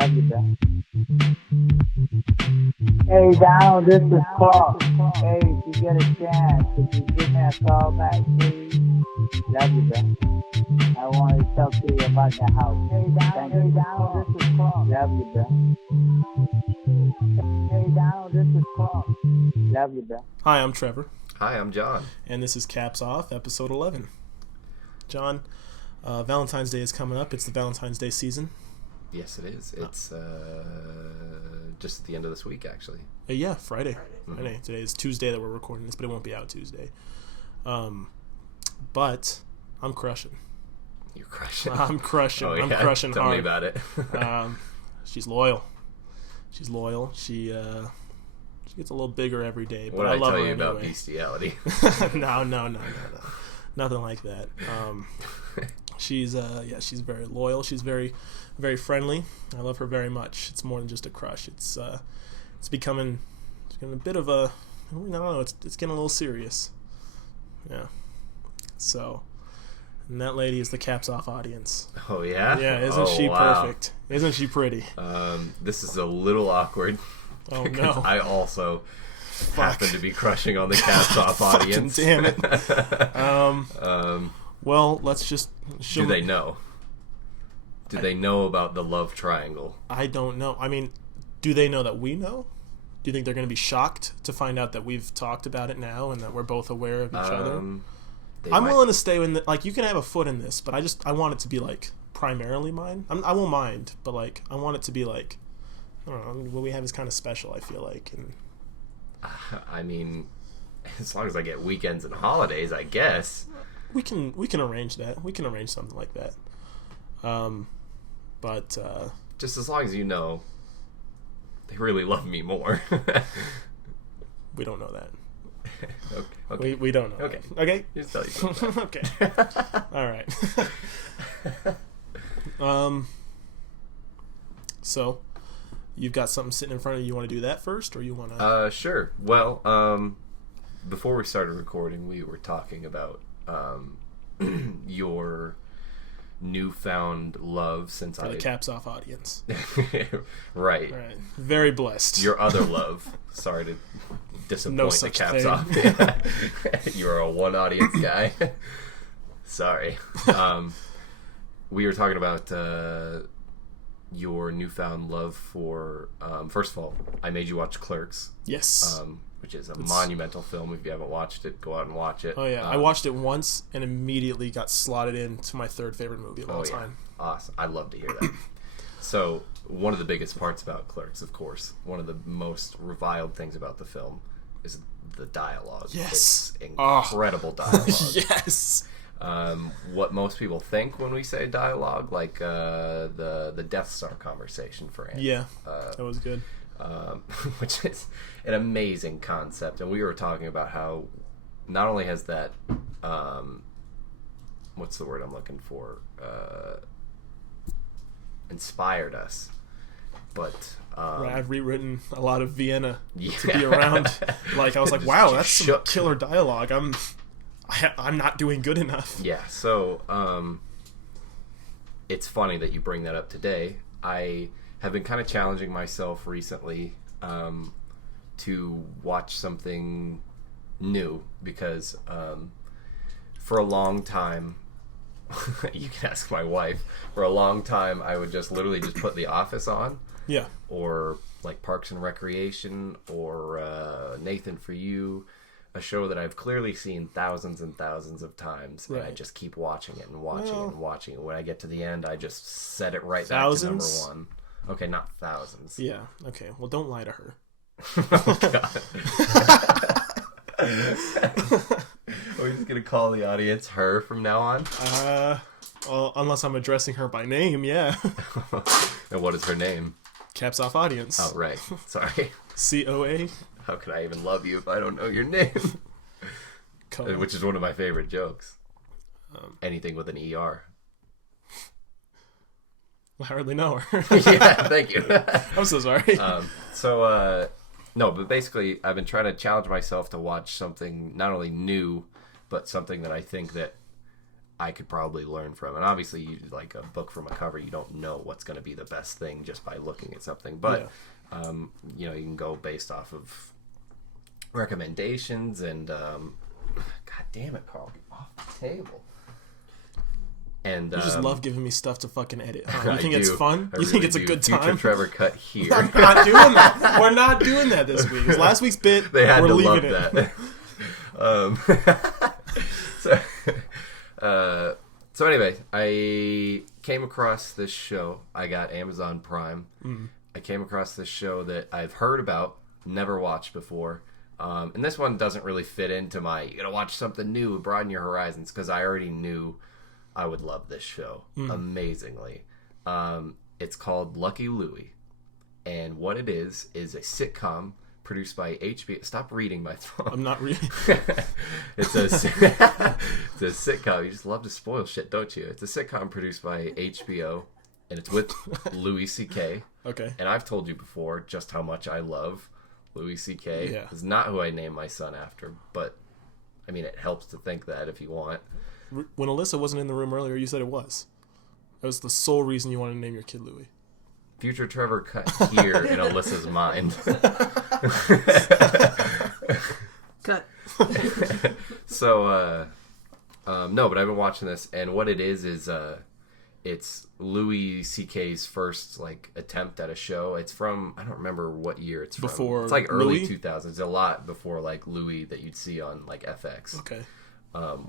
Love you, bro. Hey, Donald, this is Clark. Hey, if you get a chance, could you give me a call back, please? Love you, bro. I want to talk to you about the house. Hey, Donald, this is Clark. Love you, bro. Hey, Donald, this is Clark. Love you, bro. Hi, I'm Trevor. Hi, I'm John. And this is Caps Off, episode 11. John, Valentine's Day is coming up. It's the Valentine's Day season. Yes, it is. It's just at the end of this week, actually. Yeah, Friday. Mm-hmm. Friday. Today is Tuesday that we're recording this, but it won't be out Tuesday. But I'm crushing. You're crushing. I'm crushing. Oh, yeah? I'm crushing Tell hard. me about it. She's loyal. She's loyal. She gets a little bigger every day, but What I did I love tell her you anyway. about bestiality? No. Nothing like that. She's very loyal. She's very, very friendly. I love her very much. It's more than just a crush. It's becoming a bit of a, I don't know, it's getting a little serious. Yeah. So, and that lady is the Caps Off audience. Oh, yeah? Yeah, isn't she wow. perfect? Isn't she pretty? This is a little awkward. Oh, because no. I also happen to be crushing on the Caps Off audience. Damn it. Well, let's just show Do they know? Do they know about the love triangle? I don't know. I mean, do they know that we know? Do you think they're going to be shocked to find out that we've talked about it now and that we're both aware of each other? I'm willing to stay in the, like, you can have a foot in this, but I want it to be like primarily mine. I won't mind, but like I want it to be like, I don't know, what we have is kind of special, I feel like. And I mean, as long as I get weekends and holidays, I guess. we can arrange that. We can arrange something like that. But just as long as you know they really love me more. we don't know that. Okay. We don't know. Okay. That. Okay. Just tell you something. Okay. All right. So you've got something sitting in front of you. You want to do that first, or you want to? Sure. Well, before we started recording, we were talking about your newfound love since For the Caps Off audience. Right. Right. Very blessed. Your other love. Sorry to disappoint No the such Caps thing. Off. You're a one audience guy. Sorry. We were talking about your newfound love for. First of all, I made you watch Clerks. Yes. Which is a monumental film. If you haven't watched it, go out and watch it. Oh yeah, I watched it once and immediately got slotted into my third favorite movie of all time. Awesome. I'd love to hear that. So, one of the biggest parts about Clerks, of course, one of the most reviled things about the film is the dialogue. Yes. It's incredible dialogue. Yes. What most people think when we say dialogue, like the Death Star conversation for Andy. Yeah, that was good. Which is an amazing concept. And we were talking about how not only has that, what's the word I'm looking for, inspired us, but Right, I've rewritten a lot of Vienna yeah. to be around. Like, I was like, Just wow, that's some shook. killer dialogue. I'm not doing good enough. Yeah, so it's funny that you bring that up today. I have been kind of challenging myself recently to watch something new because for a long time, you can ask my wife, for a long time I would just literally just put The Office on. Yeah. Or like Parks and Recreation or Nathan For You, a show that I've clearly seen thousands and thousands of times, and I just keep watching it and watching it and watching it. When I get to the end, I just set it right back to number one. Okay, not thousands. Yeah. Okay. Well, don't lie to her. Oh, God. Are we just gonna call the audience her from now on? Well, unless I'm addressing her by name, yeah. And what is her name? Caps Off audience. Oh, right. Sorry. COA. How could I even love you if I don't know your name? Which is one of my favorite jokes. Anything with an ER. I hardly know her. Yeah, thank you. I'm so sorry. No, but basically, I've been trying to challenge myself to watch something not only new, but something that I think that I could probably learn from. And obviously, you like a book from a cover, you don't know what's going to be the best thing just by looking at something. But you know, you can go based off of recommendations and God damn it, Carl, get off the table. And You just love giving me stuff to fucking edit. Huh? You think it's do. fun? I You think really it's a do. good Future time? Trevor cut here. I'm not doing that. We're not doing that this week. It's last week's bit. They had We're to leaving love it. that. So anyway, I came across this show. I got Amazon Prime. I came across this show that I've heard about, never watched before. And this one doesn't really fit into my, you gotta watch something new, broaden your horizons, because I already knew I would love this show amazingly. It's called Lucky Louie. And what it is a sitcom produced by HBO. Stop reading my phone. I'm not reading. It's a sitcom. You just love to spoil shit, don't you? It's a sitcom produced by HBO, and it's with Louis C.K. Okay. And I've told you before just how much I love Louis C.K. Yeah. It's not who I named my son after, but I mean, it helps to think that if you want. When Alyssa wasn't in the room earlier, you said it was. That was the sole reason you wanted to name your kid Louis. Future Trevor cut here in Alyssa's mind. Cut. So, no, but I've been watching this, and what it is it's Louis C.K.'s first, like, attempt at a show. It's from, I don't remember what year it's from. Before It's, like, early Louis? 2000s. It's a lot before, like, Louis that you'd see on, like, FX. Okay.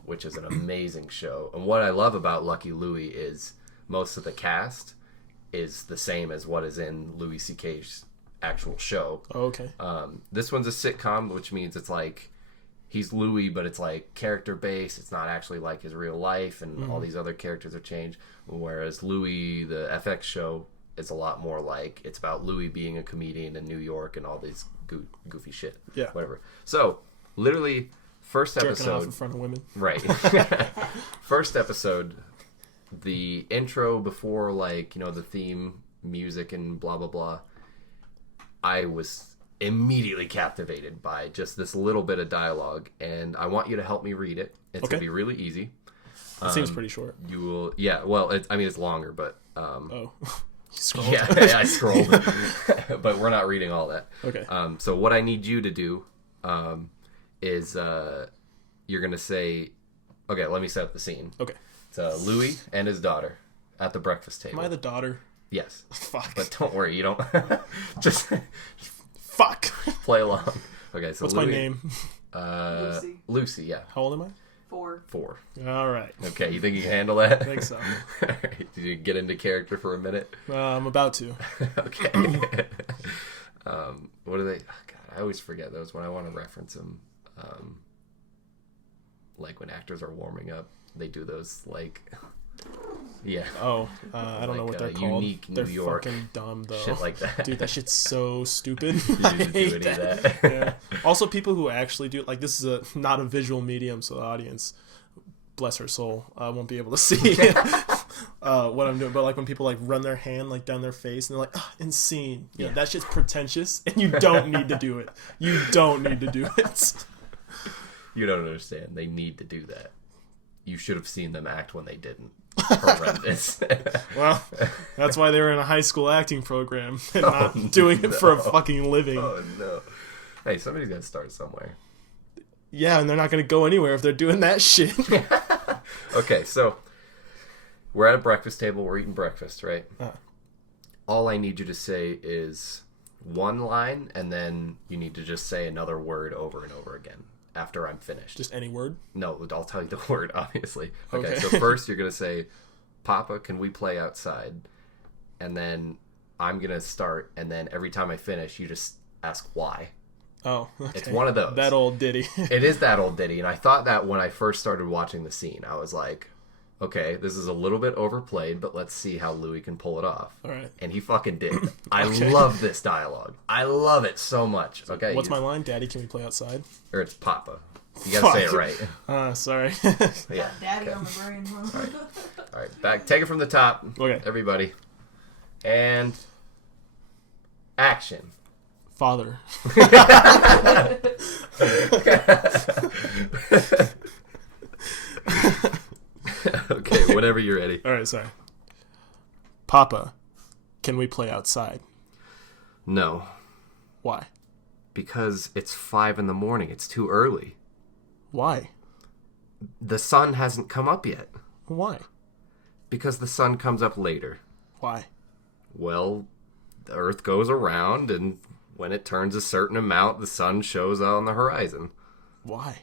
Which is an amazing show. And what I love about Lucky Louie is most of the cast is the same as what is in Louis C.K.'s actual show. Oh, okay. This one's a sitcom, which means it's like he's Louis, but it's like character based. It's not actually like his real life, and all these other characters are changed. Whereas Louis, the FX show, is a lot more like it's about Louis being a comedian in New York and all these goofy shit. Yeah. Whatever. So literally, first Jerking episode. off in front of women. Right. First episode, the intro before, like, you know, the theme music and blah, blah, blah, I was immediately captivated by just this little bit of dialogue, and I want you to help me read it. It's Okay. going to be really easy. It seems pretty short. You will, yeah, well, I mean, it's longer, but, Oh. You scrolled. yeah, I scrolled. But we're not reading all that. Okay. So what I need you to do is you're going to say, okay, let me set up the scene. Okay. It's Louis and his daughter at the breakfast table. Am I the daughter? Yes. Fuck. But don't worry, you don't... just Fuck. play along. Okay, so What's Louis, my name? Lucy. Lucy, yeah. How old am I? 4. 4. All right. Okay, you think you can handle that? I think so. Alright, did you get into character for a minute? I'm about to. Okay. What are they... Oh, God, I always forget those when I want to reference them. Like when actors are warming up, they do those, like... Yeah. Oh, I don't know Like, what they're called. unique New They're York fucking dumb, though. shit like that. Dude, that shit's so stupid. You I didn't do hate any of that. that. Yeah. Also, people who actually do, like, this is not a visual medium, so the audience, bless her soul, won't be able to see what I'm doing. But, like, when people, like, run their hand, like, down their face, and they're like, insane. You know, that shit's pretentious, and you don't need to do it. You don't need to do it. You don't understand. They need to do that. You should have seen them act when they didn't. Horrendous. Well, that's why they were in a high school acting program and not doing it for a fucking living. Oh, no. Hey, somebody's got to start somewhere. Yeah, and they're not going to go anywhere if they're doing that shit. Okay, so we're at a breakfast table. We're eating breakfast, right? All I need you to say is one line, and then you need to just say another word over and over again after I'm finished. Just any word? No, I'll tell you the word, obviously. Okay, Okay. so first you're going to say, Papa, can we play outside? And then I'm going to start, and then every time I finish, you just ask why. Oh, okay. It's one of those. That old ditty. It is that old ditty, and I thought that when I first started watching the scene. I was like, okay, this is a little bit overplayed, but let's see how Louis can pull it off. All right. And he fucking did. I Okay. love this dialogue. I love it so much. Okay. What's my line? Daddy, can we play outside? Or it's Papa. You gotta say it Fuck. right. Sorry. Yeah. Daddy Okay. on the brain, huh? All right, back. Take it from the top. Okay. Everybody. And action. Father. Okay, whenever you're ready. All right, sorry. Papa, can we play outside? No, Why? because it's 5 a.m. It's too early. Why? The sun hasn't come up yet. Why? Because the sun comes up later. Why? Well, the Earth goes around, and when it turns a certain amount, the sun shows on the horizon. Why?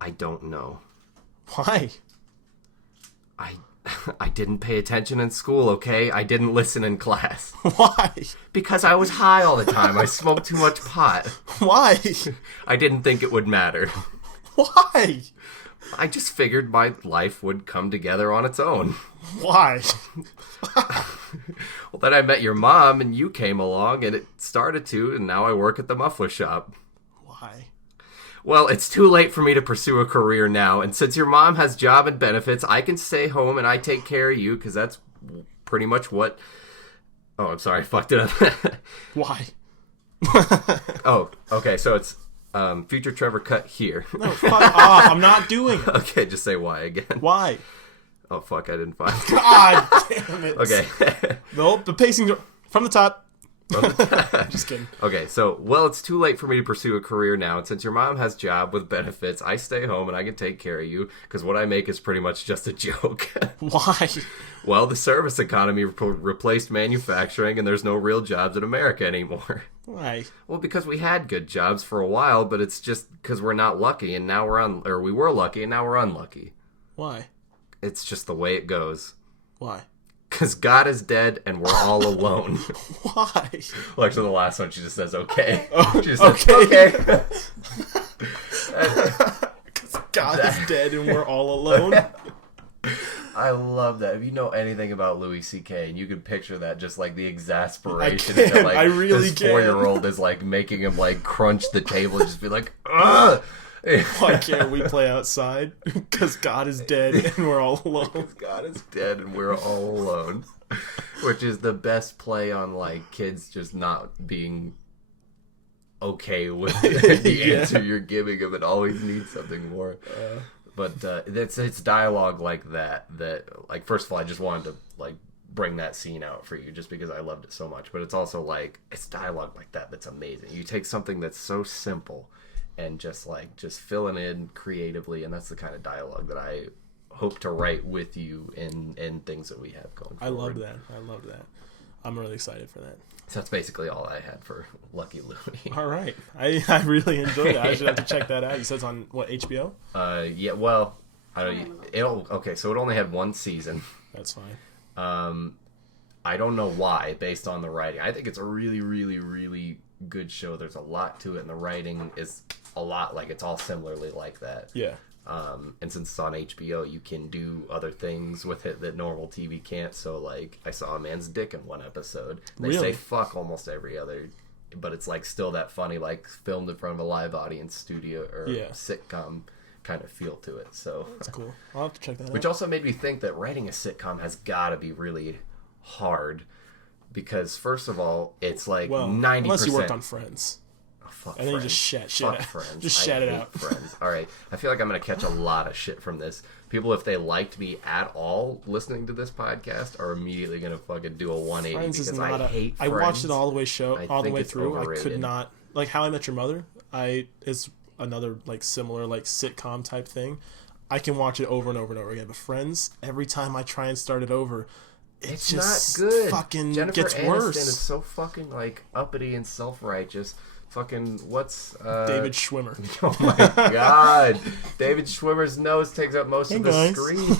I don't know. Why? I didn't pay attention in school, okay? I didn't listen in class. Why? Because I was high all the time. I smoked too much pot. Why? I didn't think it would matter. Why? I just figured my life would come together on its own. Why? Well, then I met your mom, and you came along, and it started to, and now I work at the muffler shop. Why? Well, it's too late for me to pursue a career now, and since your mom has job and benefits, I can stay home and I take care of you, because that's pretty much what... Oh, I'm sorry, I fucked it up. Why? Oh, okay, so it's future Trevor cut here. No, fuck off. I'm not doing it. Okay, just say why again. Why? Oh, fuck, I didn't find it. God damn it. Okay. Nope, the pacing... From the top. Just kidding. Okay, so, well, it's too late for me to pursue a career now, and since your mom has job with benefits, I stay home and I can take care of you, because what I make is pretty much just a joke. Why? Well, the service economy replaced manufacturing, and there's no real jobs in America anymore. Why? Well, because we had good jobs for a while, but it's just because we're not lucky, and now we were lucky, and now we're unlucky. Why? It's just the way it goes. Why? Because God is dead, and we're all alone. Why? Well, actually, the last one, she just says, okay. Oh, She just says, okay. Because God is dead and we're all alone. I love that. If you know anything about Louis C.K., and you can picture that, just like the exasperation I can. that, like, I really this can. 4-year-old is like making him like crunch the table, and just be like, ugh. Why can't we play outside? Because God is dead and we're all alone. God is dead and we're all alone. Which is the best play on like kids just not being okay with the Yeah. answer you're giving them and always need something more. But it's dialogue like that like, first of all, I just wanted to like bring that scene out for you just because I loved it so much. But it's also like, it's dialogue like that that's amazing. You take something that's so simple and just fill it in creatively, and that's the kind of dialogue that I hope to write with you in things that we have going forward. I love that. I'm really excited for that. So that's basically all I had for Lucky Looney. All right. I really enjoyed it. I should have to check that out. You said it's on, what, HBO? Yeah, well, I don't. So it only had one season. That's fine. I don't know why, based on the writing. I think it's a really, really, really good show. There's a lot to it, and the writing is a lot like, it's all similarly like that. Yeah. And since it's on HBO, you can do other things with it that normal TV can't. So, like, I saw a man's dick in one episode. They Really? say fuck almost every other, but it's like still that funny, like filmed in front of a live audience studio or sitcom kind of feel to it. So That's cool. I'll have to check that which out. also made me think that writing a sitcom has got to be really hard, because first of all, it's like 90%. Unless you worked on Friends. Oh, fuck And then you Friends. just shat shit Fuck out. Friends. Just I shat it hate out. Friends. All right, I feel like I'm gonna catch a lot of shit from this. People, if they liked me at all listening to this podcast, are immediately gonna fucking do a 180 Friends is because not I hate I Friends. watched it all the way I think it's through. I could overrated. not, like, How I Met Your Mother. Is another like similar like sitcom type thing. I can watch it over and over and over again. But Friends, every time I try and start it over, It's just not good. fucking Jennifer gets Aniston worse. is so fucking like uppity and self-righteous. Fucking what's David Schwimmer. Oh my god. David Schwimmer's nose takes up most of the guys. screen.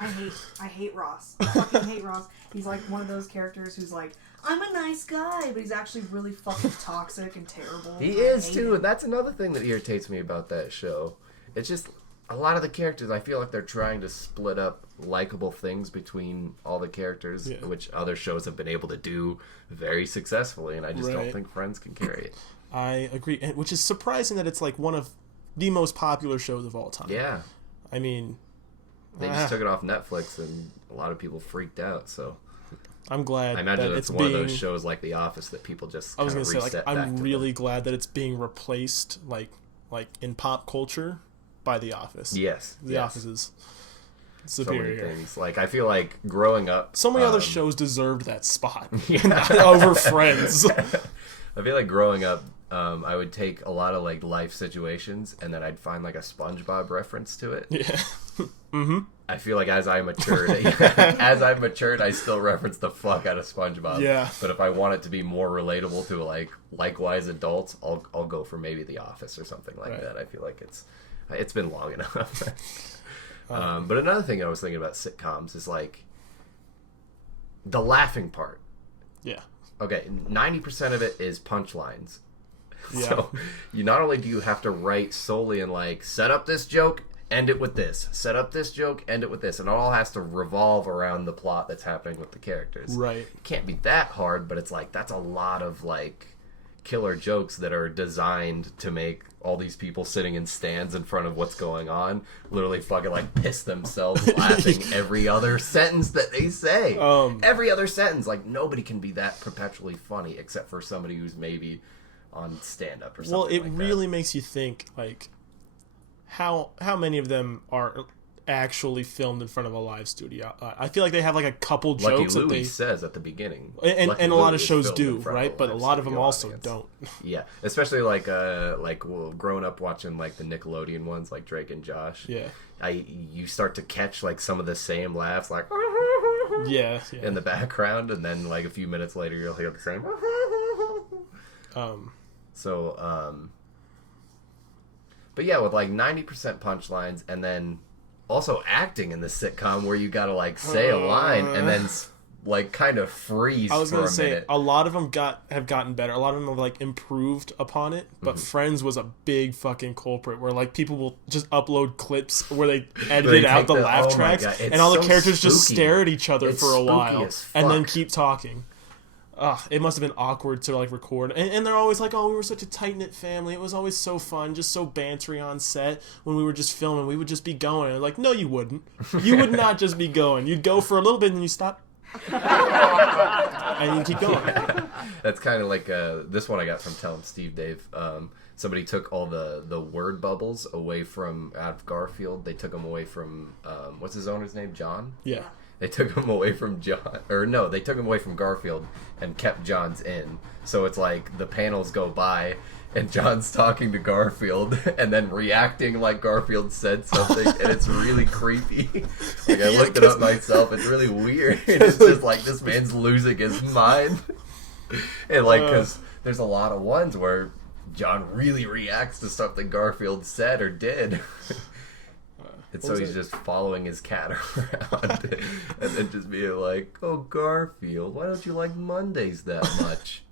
I hate Ross. I fucking hate Ross. He's like one of those characters who's like, I'm a nice guy, but he's actually really fucking toxic and terrible. He I is hate too, him. and that's another thing that irritates me about that show. It's just a lot of the characters, I feel like they're trying to split up likable things between all the characters, which other shows have been able to do very successfully, and I just don't think Friends can carry it. I agree, and which is surprising that it's like one of the most popular shows of all time. Yeah. I mean, They just took it off Netflix, and a lot of people freaked out, so I'm glad I imagine that it's it's one being, of those shows like The Office that people just I was kind gonna of say, like, reset back I'm to really glad that it's being replaced, like in pop culture, by The Office. Yes. The Office is superior. So many things. Like, I feel like growing up... So many other shows deserved that spot Yeah. over Friends. I feel like growing up, I would take a lot of, like, life situations, and then I'd find, like, a SpongeBob reference to it. Yeah. Mm-hmm. I feel like as I matured, I still reference the fuck out of SpongeBob. Yeah. But if I want it to be more relatable to, like, likewise adults, I'll go for maybe The Office or something like that. I feel like it's been long enough. But another thing I was thinking about sitcoms is, like, the laughing part. Yeah. Okay, 90% of it is punchlines. Yeah. So you not only do you have to write solely in, like, set up this joke, end it with this. Set up this joke, end it with this. And it all has to revolve around the plot that's happening with the characters. Right. It can't be that hard, but it's like, that's a lot of, like, killer jokes that are designed to make all these people sitting in stands in front of what's going on literally fucking, like, piss themselves laughing every other sentence that they say. Every other sentence. Like, nobody can be that perpetually funny except for somebody who's maybe on stand-up or something. Well, it like really that. makes you think, like, how many of them are actually filmed in front of a live studio? I feel like they have, like, a couple Lucky jokes that Louie they says at the beginning, and Lucky a lot Louie of is shows filmed do, in front right? But a live lot of them studio also audience. don't. Yeah, especially like growing up watching, like, the Nickelodeon ones, like Drake and Josh. Yeah. You start to catch, like, some of the same laughs, like Yeah. in the background, and then, like, a few minutes later you'll hear the same. But yeah, with, like, 90% punchlines, and then also acting in the sitcom where you gotta, like, say a line and then, like, kind of freeze I was for gonna a say minute. a lot of them have gotten better. A lot of them have, like, improved upon it. But Friends was a big fucking culprit where, like, people will just upload clips where they edited out the laugh tracks, and all the characters just stare at each other for a while and then keep talking. It must have been awkward to, like, record. And they're always like, oh, we were such a tight-knit family. It was always so fun, just so bantery on set. When we were just filming, we would just be going. And like, no, you wouldn't. You would not just be going. You'd go for a little bit and then you stop. And you keep going. Yeah. That's kind of like this one I got from Tell 'em Steve Dave. Somebody took all the word bubbles away from out of Garfield. They took them away from what's his owner's name? John? Yeah. They took him away from John, or no, they took him away from Garfield and kept John's in. So it's like the panels go by and John's talking to Garfield and then reacting like Garfield said something, and it's really creepy. Like, I looked it up myself. It's really weird. It's just like this man's losing his mind. And like, because there's a lot of ones where John really reacts to something Garfield said or did. And so he's just following his cat around and then just being like, oh, Garfield, why don't you like Mondays that much?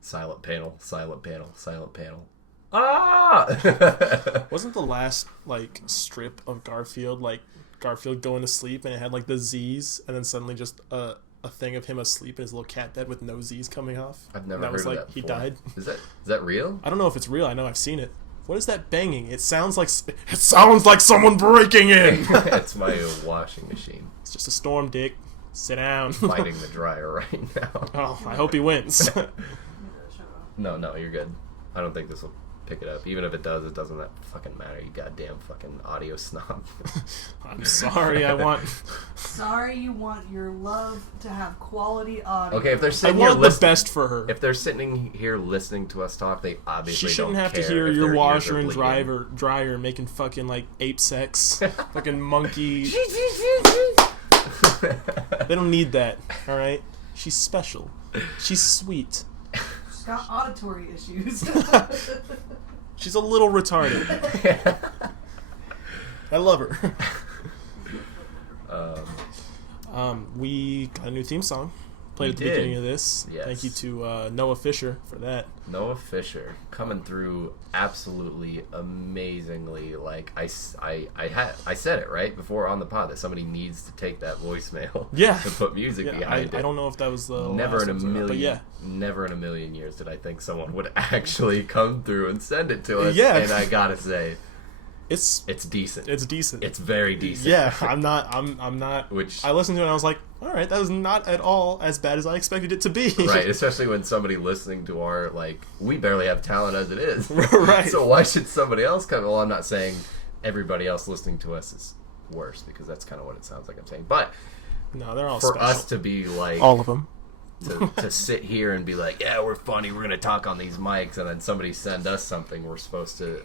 Silent panel, silent panel, silent panel. Ah! Wasn't the last, like, strip of Garfield, like, Garfield going to sleep and it had, like, the Z's and then suddenly just a thing of him asleep in his little cat bed with no Z's coming off? I've never that heard was of like, that he before. died. Is that real? I don't know if it's real. I know I've seen it. What is that banging? It sounds like someone breaking in. It's my washing machine. It's just a storm, Dick. Sit down. Fighting the dryer right now. Oh, I hope he wins. No, you're good. I don't think this will pick it up. Even if it does, it doesn't fucking matter. You goddamn fucking audio snob. I'm sorry. Sorry, you want your love to have quality audio. Okay, if they're I sitting here want the listening, best for her. if they're sitting here listening to us talk, they obviously She shouldn't don't have to care hear if your their washer ears and are dryer making fucking, like, ape sex. Fucking monkey. They don't need that, alright? She's special. She's sweet. She's got auditory issues. She's a little retarded. I love her. We got a new theme song. Played at the beginning of this. Yes. Thank you to Noah Fisher for that. Noah Fisher coming through absolutely amazingly. Like I said it right before on the pod that somebody needs to take that voicemail. Yeah. And put music behind it. I don't know if that was the Never last in a episode or not, million, but yeah. never in a million years did I think someone would actually come through and send it to us. Yeah. And I gotta say, It's decent. It's decent. It's very decent. Yeah, I'm not. Which I listened to it and I was like, all right, that was not at all as bad as I expected it to be. right, especially when somebody listening to our, like, we barely have talent as it is. Right. So why should somebody else come? Well, I'm not saying everybody else listening to us is worse, because that's kind of what it sounds like I'm saying. But No, they're all for special. us to be like, all of them. to sit here and be like, yeah, we're funny, we're gonna talk on these mics, and then somebody send us something, we're supposed to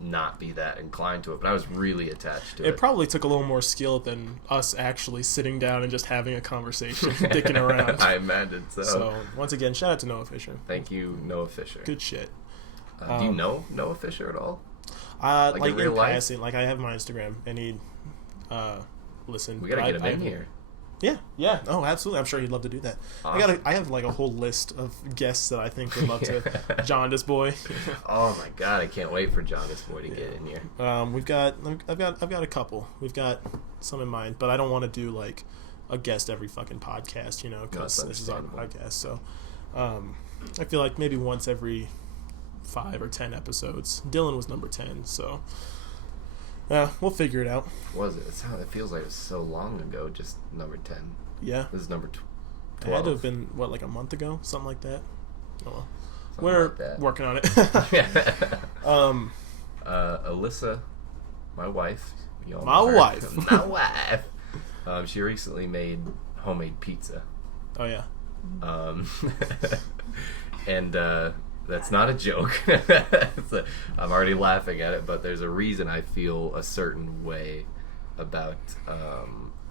not be that inclined to it. But I was really attached to it. It probably took a little more skill than us actually sitting down and just having a conversation, dicking around. I imagine so. So once again, shout out to Noah Fisher. Thank you, Noah Fisher. Good shit. Do you know Noah Fisher at all? Like in real in life? passing, like I have my Instagram, and he'd listen. We gotta but get him in here. Yeah. Oh, absolutely. I'm sure he'd love to do that. Awesome. I have like a whole list of guests that I think would love to. Jaundice boy. Oh my god, I can't wait for Jaundice boy to get in here. I've got a couple. We've got some in mind, but I don't want to do like a guest every fucking podcast, because That's this is our understandable. podcast. So, I feel like maybe once every 5 or 10 episodes. Dylan was number 10, so yeah, we'll figure it out. Was it? It feels like it was so long ago. Just number 10. Yeah, This is number it 12. had to have been like a month ago, something like that. Oh well, Something we're like that. working on it. Alyssa, my wife. You all My know her. wife. My wife. She recently made homemade pizza. Oh yeah, And that's not a joke. I'm already laughing at it, but there's a reason I feel a certain way about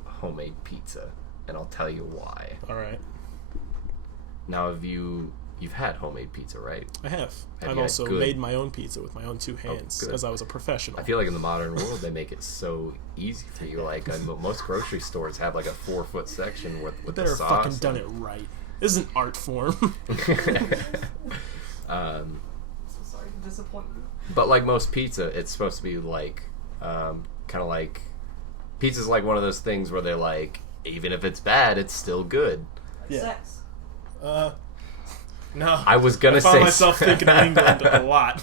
homemade pizza, and I'll tell you why. all right. Now, you've had homemade pizza, right? I have. Have I've you had also good- made my own pizza with my own 2 hands, good. because I was a professional. I feel like in the modern world they make it so easy for you. Like most grocery stores have like a 4-foot section with You the better sauce. fucking done it right. This is an art form. So sorry to disappoint you. But like most pizza, it's supposed to be like kind of like pizza's like one of those things where they're like, even if it's bad, it's still good. Yeah. Sex. No. I was gonna found say myself thinking of England a lot.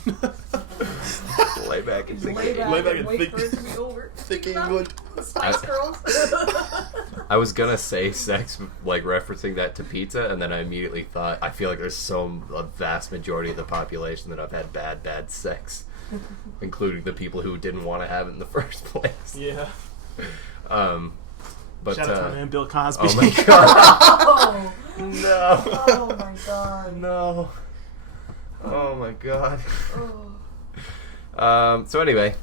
lay back and think. Lay back, Lay back and and wait think- for it to be over. Think England. Spice Girls. I was gonna say sex, like referencing that to pizza, and then I immediately thought, I feel like there's a vast majority of the population that have had bad sex, including the people who didn't want to have it in the first place. Yeah. But Shout out to my man Bill Cosby. oh my god, Oh, no, oh my god. no, oh my god. Oh. So anyway,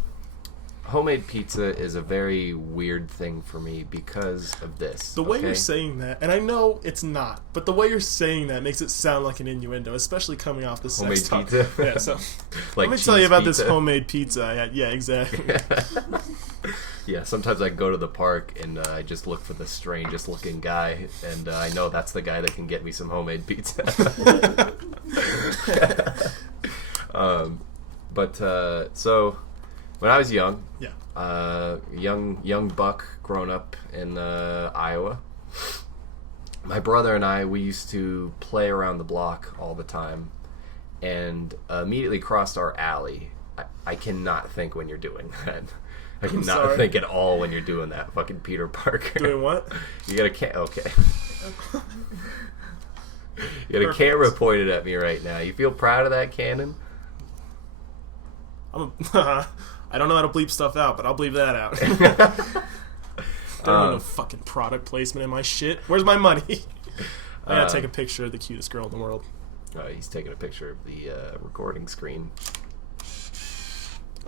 homemade pizza is a very weird thing for me because of this. The way okay? you're saying that, and I know it's not, but the way you're saying that makes it sound like an innuendo, especially coming off the Homemade sex talk. pizza? Yeah, so Like let me tell you cheese about this pizza. homemade pizza. I had. Yeah, exactly. Yeah, sometimes I go to the park and I just look for the strangest looking guy, and I know that's the guy that can get me some homemade pizza. So when I was young, Yeah. young buck growing up in Iowa, my brother and I, we used to play around the block all the time, and immediately crossed our alley. I cannot think when you're doing that. I cannot sorry. think at all when you're doing that, fucking Peter Parker. Doing what? You got a okay. You got a Perfect. camera pointed at me right now. You feel proud of that, Cannon? I don't know how to bleep stuff out, but I'll bleep that out. There ain't no fucking product placement in my shit. Where's my money? I gotta take a picture of the cutest girl in the world. He's taking a picture of the recording screen.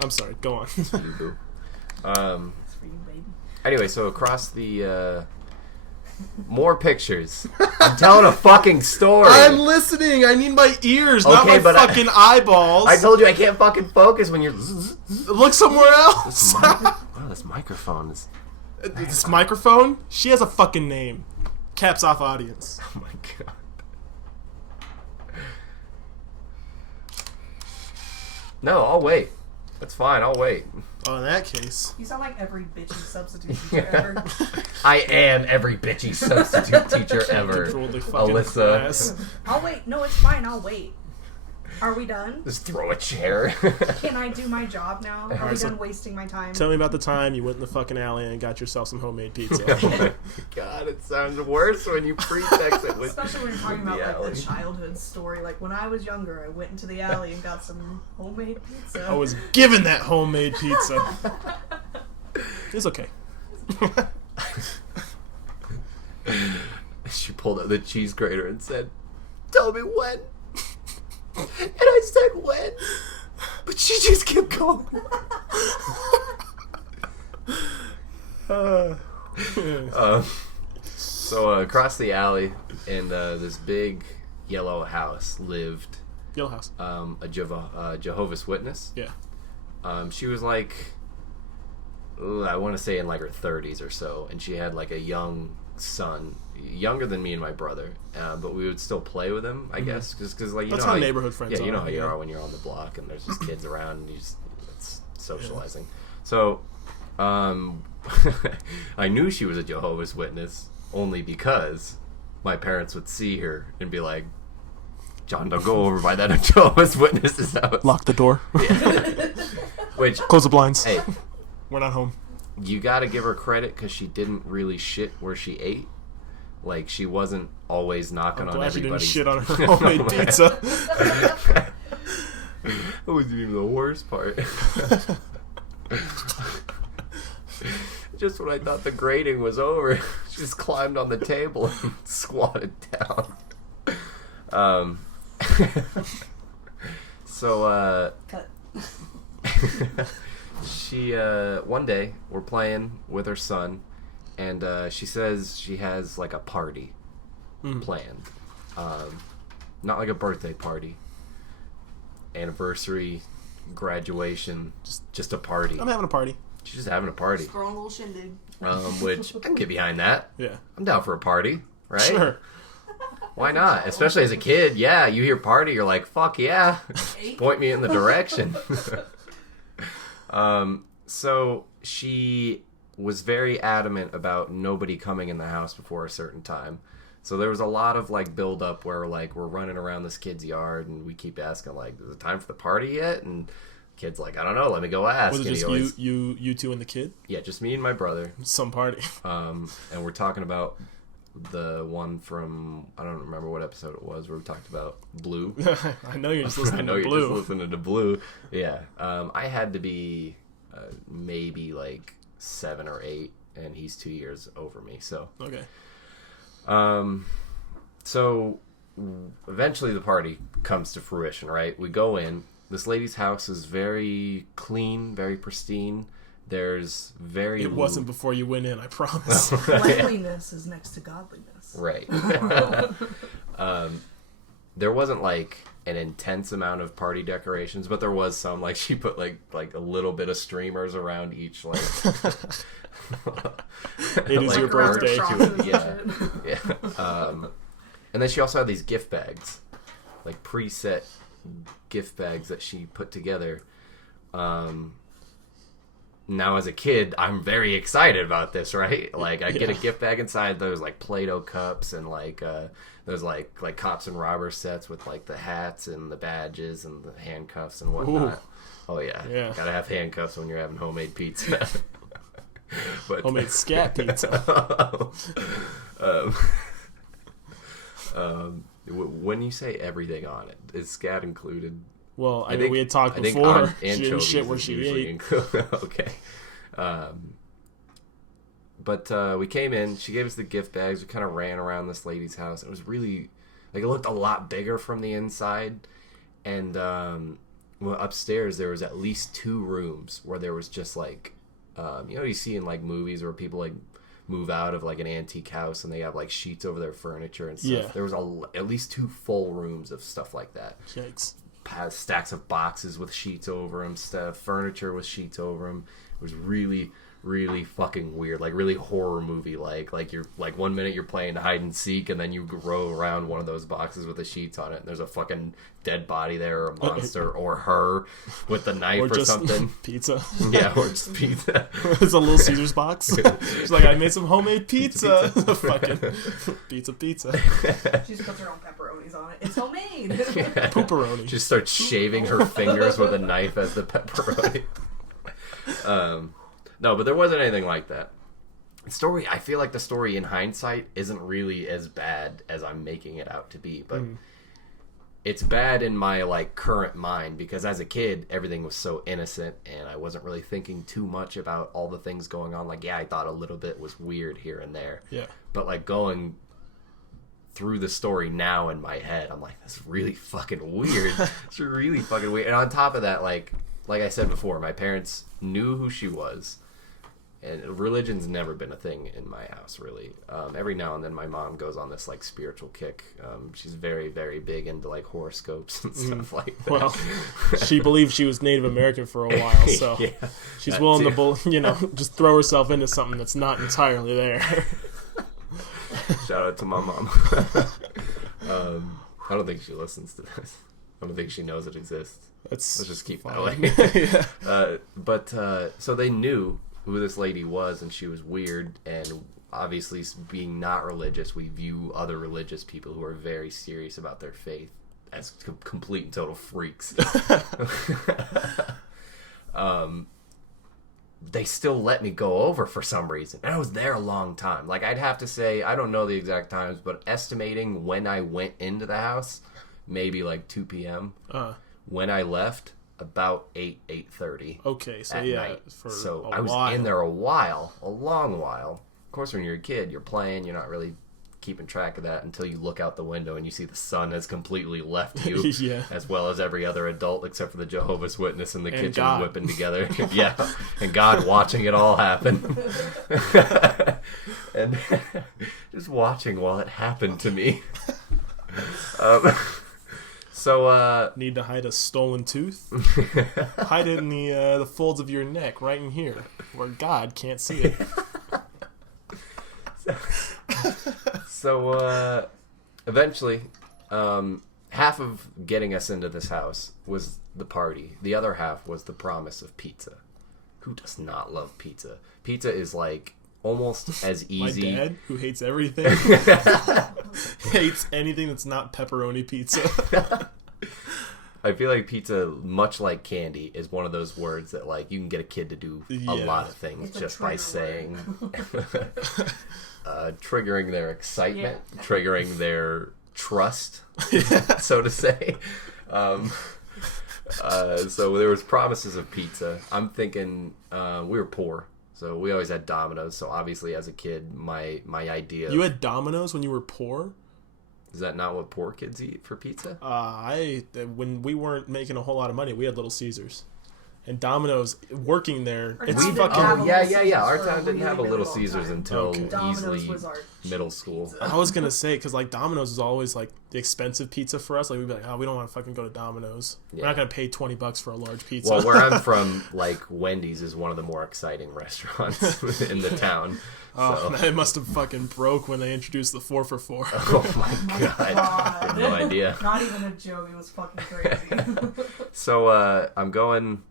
I'm sorry. Go on. You boo. It's for you, baby. Anyway, so across the more pictures. I'm telling a fucking story. I'm listening. I need my ears, not Okay, my but fucking eyeballs. I told you I can't fucking focus when you're. Look somewhere else. Wow, this microphone is. This microphone? She has a fucking name. Caps off audience. Oh my god. No, I'll wait. That's fine. I'll wait. Oh, in that case. You sound like every bitchy substitute teacher ever. I am every bitchy substitute teacher ever. Control the fucking Alyssa. class. I'll wait. No, it's fine. I'll wait. Are we done? Just throw a chair. Can I do my job now? Are we done wasting my time? Tell me about the time you went in the fucking alley and got yourself some homemade pizza. Oh my God, it sounds worse when you pretext it with. Especially when you're talking about like alley. the childhood story. Like when I was younger, I went into the alley and got some homemade pizza. I was given that homemade pizza. It's okay. She pulled out the cheese grater and said, "Tell me when." And I said when, but she just kept going. So across the alley in this big yellow house lived Yellow House. a Jehovah's Witness. Yeah. She was like, I want to say in like her 30s or so, and she had like a young son, younger than me and my brother, but we would still play with him, I guess, because like That's how neighborhood friends yeah, you know are, how you yeah. are when you're on the block and there's just kids around and it's socializing. So, I knew she was a Jehovah's Witness only because my parents would see her and be like, "John, don't go over by that Jehovah's Witness's house." Lock the door. Yeah. Which, Close the blinds. hey, We're not home. you gotta give her credit because she didn't really shit where she ate. Like, she wasn't always knocking on Glad she didn't everybody's... shit on her homemade pizza. That wasn't even the worst part. Just when I thought the grating was over, she just climbed on the table and squatted down. So, Cut. she, one day, we're playing with her son, and she says she has, like, a party planned. Not like a birthday party. Anniversary, graduation, just a party. I'm having a party. She's just having a party. Just throwing a little shindig. Which, I can get behind that. Yeah. I'm down for a party, right? Sure. Why not? Especially as a kid, yeah, you hear party, you're like, fuck yeah. Point me in the direction. So she was very adamant about nobody coming in the house before a certain time. So there was a lot of like build up where like we're running around this kid's yard and we keep asking like, is it time for the party yet? And kid's like, I don't know, let me go ask. Was it And he just always- you two and the kid? Yeah, just me and my brother. Some party. And we're talking about the one from, I don't remember what episode it was, where we talked about Blue. I know you're just I listening know to you're Blue. just listening to Blue. Yeah. I had to be maybe like 7 or 8, and he's 2 years over me. So, Okay. so eventually the party comes to fruition, right? We go in. This lady's house is very clean, very pristine. There's very... It wasn't before you went in, I promise. Cleanliness is next to godliness. Right. There wasn't like an intense amount of party decorations, but there was some. Like she put like a little bit of streamers around each like. It is your bird birthday. to it. Yeah. And then she also had these gift bags, like preset gift bags that she put together. Now as a kid, I'm very excited about this, right? Like I get a gift bag inside those like Play-Doh cups and like those like cops and robbers sets with like the hats and the badges and the handcuffs and whatnot. Ooh. Oh yeah. Gotta have handcuffs when you're having homemade pizza. But Homemade scat pizza. When you say everything on it, is scat included? Well, I mean, think- we had talked I think before. She didn't anchovies shit where is she usually ate. Okay. But we came in. She gave us the gift bags. We kind of ran around this lady's house. It was really, like, it looked a lot bigger from the inside. And well, upstairs there was at least 2 rooms where there was just like, you know, you see in like movies where people like move out of like an antique house and they have like sheets over their furniture and stuff. Yeah. There was at least 2 full rooms of stuff like that. Yikes. Stacks of boxes with sheets over them, stuff, furniture with sheets over them. It was really, really fucking weird, like really horror movie like you're like 1 minute you're playing hide and seek and then you row around one of those boxes with the sheets on it and there's a fucking dead body there, or a monster, or her with the knife or just something. Pizza. Yeah, or just pizza. It's a Little Caesars box. She's like, I made some homemade pizza. Fucking pizza. She just puts her own pepperonis on it. It's homemade. Pooperoni. Just starts shaving her fingers with a knife as the pepperoni. No, but there wasn't anything like that. The story, I feel like the story in hindsight isn't really as bad as I'm making it out to be, but it's bad in my like current mind because as a kid everything was so innocent and I wasn't really thinking too much about all the things going on. Like, yeah, I thought a little bit was weird here and there. Yeah. But like going through the story now in my head, I'm like, that's really fucking weird. It's really fucking weird. And on top of that, like I said before, my parents knew who she was. And religion's never been a thing in my house, really. Every now and then my mom goes on this, like, spiritual kick. She's very, very big into, like, horoscopes and stuff like that. Well, she believed she was Native American for a while, so yeah, she's willing to, just throw herself into something that's not entirely there. Shout out to my mom. I don't think she listens to this. I don't think she knows it exists. Let's just keep that away. Yeah. So they knew who this lady was, and she was weird, and obviously being not religious, we view other religious people who are very serious about their faith as complete and total freaks. They still let me go over for some reason, and I was there a long time. Like, I'd have to say, I don't know the exact times, but estimating when I went into the house, maybe like 2 p.m. When I left, about 8:30. Okay, so at yeah, night. for so a I was while. in there a long while. Of course, when you're a kid, you're playing, you're not really keeping track of that until you look out the window and you see the sun has completely left you, Yeah. as well as every other adult except for the Jehovah's Witness in the And kitchen God. whipping together. Yeah, and God watching it all happen. And just watching while it happened to me. So, Need to hide a stolen tooth? Hide it in the folds of your neck, right in here, where God can't see it. So, eventually, half of getting us into this house was the party. The other half was the promise of pizza. Who does not love pizza? Pizza is like almost as easy. My dad, who hates everything, hates anything that's not pepperoni pizza. I feel like pizza, much like candy, is one of those words that like you can get a kid to do a Yeah. lot of things It's a just by trigger saying, triggering their excitement, Yeah. triggering their trust, so to say. So there was promises of pizza. I'm thinking we were poor, so we always had Domino's. So obviously, as a kid, my idea You had Domino's when you were poor? is that not what poor kids eat for pizza? When we weren't making a whole lot of money, we had Little Caesars. And Domino's, working there, Our it's town fucking... didn't have a Little Yeah. Our Caesars town for a didn't have a really Little long Caesars time. until Okay. Domino's easily was our middle cheap school. pizza. I was gonna say, because like Domino's is always like the expensive pizza for us. Like we'd be like, oh, we don't want to fucking go to Domino's. We're Yeah. not gonna pay $20 for a large pizza. Well, where I'm from, like Wendy's is one of the more exciting restaurants in the town. Oh, So. it must have fucking broke when they introduced the 4 for $4. Oh my god! I have no idea. Not even a joke. It was fucking crazy. So I'm going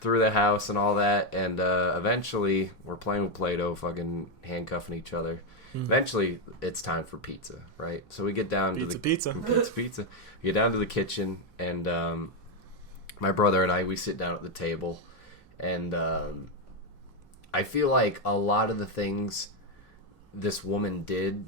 through the house and all that, and eventually we're playing with Play-Doh, fucking handcuffing each other. Eventually, it's time for pizza, right? So we get down to the Pizza. pizza. We get down to the kitchen, and my brother and I, we sit down at the table, and I feel like a lot of the things this woman did,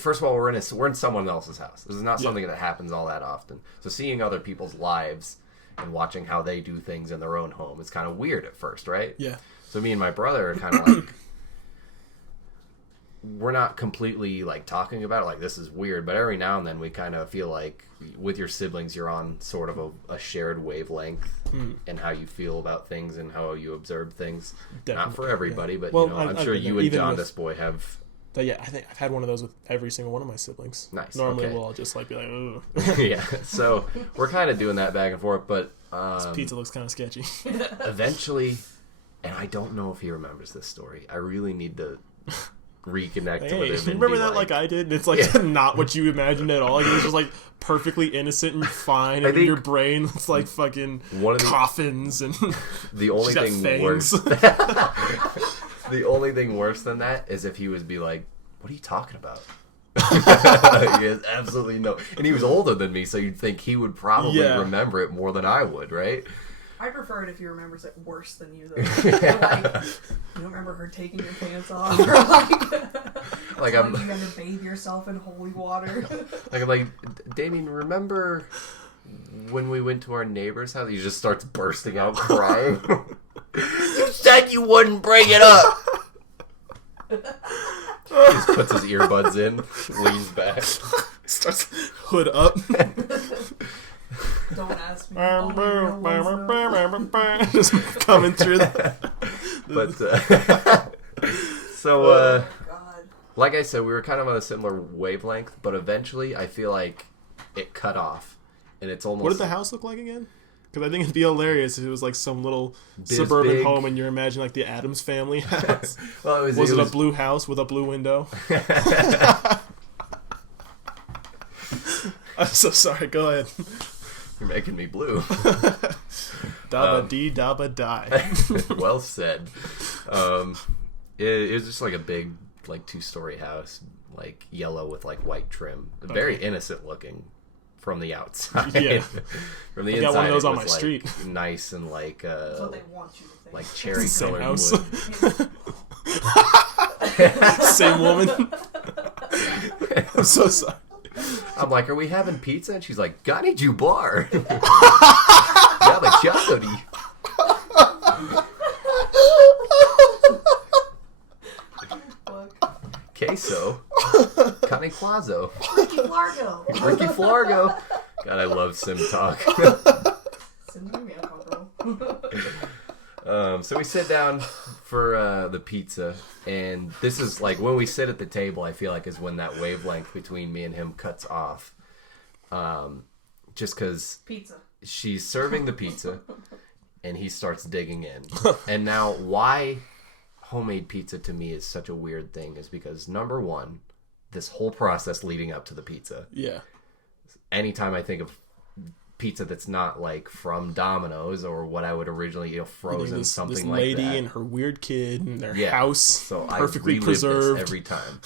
first of all, we're in someone else's house. This is not something that happens all that often. So seeing other people's lives and watching how they do things in their own home is kind of weird at first, right? Yeah. So me and my brother are kind of like, we're not completely like talking about it like this is weird, but every now and then we kind of feel like with your siblings you're on sort of a shared wavelength in how you feel about things and how you observe things. Not for everybody, but Well, I'm sure you and even Jaundice Boy have. But yeah, I think I've had one of those with every single one of my siblings. Nice, Normally okay. we'll all just like be like, ugh. Yeah, so we're kind of doing that back and forth, but Pizza looks kind of sketchy. eventually, and I don't know if he remembers this story. I really need to reconnect with him. Hey, you and remember be that like I did? And it's like not what you imagined at all. Like it was just like perfectly innocent and fine, and in think your brain it's like fucking one of the- coffins and the only she's got thing fangs. worse. The only thing worse than that is if he would be like, "What are you talking about?" He has absolutely no... And he was older than me, so you'd think he would probably remember it more than I would, right? I prefer it if he remembers it worse than you, though. Like, you don't remember her taking your pants off, or like I'm... you had to bathe yourself in holy water. I'm like, Damian, remember when we went to our neighbor's house? He just starts bursting out crying. You said you wouldn't bring it up! He just puts his earbuds in, leans back. Starts hood up. Don't ask me. Just coming through that. But, like I said, we were kind of on a similar wavelength, but eventually I feel like it cut off. And it's almost... What did the house look like again? Because I think it'd be hilarious if it was like some little suburban home and you're imagining like the Addams Family house. Well, it was a blue house with a blue window? I'm so sorry. Go ahead. You're making me blue. Dabba dee dabba die. Well said. It was just like a big, like 2-story house, like yellow with like white trim. Very innocent looking from the outside. Yeah. From the inside, got one of those on my street. Nice and like that's what they want you to think. Like cherry colored wood. Same woman. I'm so sorry. I'm like, are we having pizza? And she's like, Gani Jubar. Yabba chocolatey. Queso. Cane Quazo. Ricky Flargo. Ricky Flargo. God, I love Sim Talk. Sim's gonna be uncomfortable. So we sit down for the pizza, and this is like when we sit at the table, I feel like is when that wavelength between me and him cuts off. Just because she's serving the pizza, and he starts digging in. And now, why homemade pizza to me is such a weird thing is because, number one, this whole process leading up to the pizza. Yeah. Anytime I think of pizza that's not like from Domino's or what I would originally, frozen, something like that. This lady and her weird kid and their house, so perfectly I preserved this every time.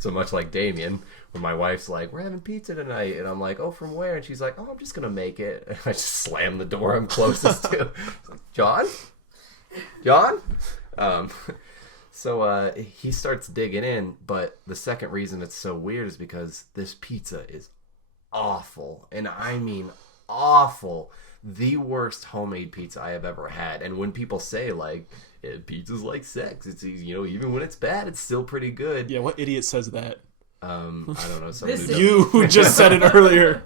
So much like Damian, when my wife's like, "We're having pizza tonight," and I'm like, "Oh, from where?" And she's like, "Oh, I'm just gonna make it." And I just slam the door I'm closest to. Like, John. So he starts digging in, but the second reason it's so weird is because this pizza is awful, and I mean awful. The worst homemade pizza I have ever had. And when people say like pizza's like sex, it's even when it's bad, it's still pretty good. Yeah, what idiot says that? I don't know. You just said it earlier.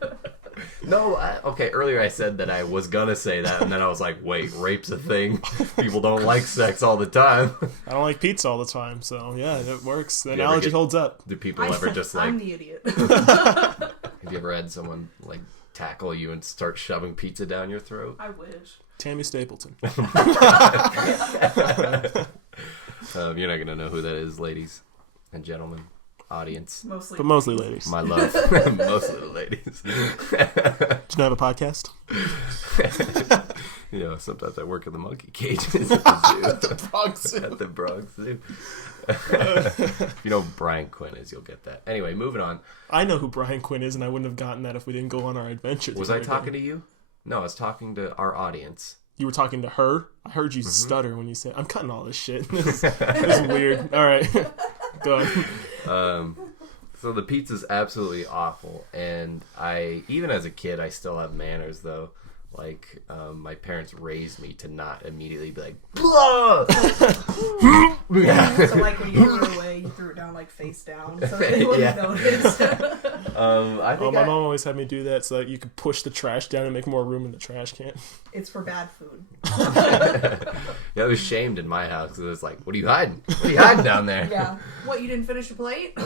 No, okay. Earlier I said that I was gonna say that, and then I was like, "Wait, rape's a thing. People don't like sex all the time." I don't like pizza all the time, so yeah, it works. The analogy holds up. Do people ever just like? I'm the idiot. Have you ever had someone like tackle you and start shoving pizza down your throat? I wish. Tammy Stapleton. You're not gonna know who that is, ladies and gentlemen. Audience. Mostly ladies. My love. Mostly the ladies. Do you have a podcast? Sometimes I work in the monkey cages at the zoo. At the Bronx Zoo. If you know who Brian Quinn is, you'll get that. Anyway, moving on. I know who Brian Quinn is, and I wouldn't have gotten that if we didn't go on our adventure. Was I talking to you? No, I was talking to our audience. You were talking to her? I heard you stutter when you said, I'm cutting all this shit. This is weird. All right. Go on. So the pizza's absolutely awful. And even as a kid, I still have manners, though. Like, my parents raised me to not immediately be like, blah! So, like, when you threw it away, you threw it down, like, face down, so they wouldn't notice. My mom always had me do that so that you could push the trash down and make more room in the trash can. It's for bad food. Yeah, it was shamed in my house, because it was like, what are you hiding? What are you hiding down there? Yeah. What, you didn't finish your plate?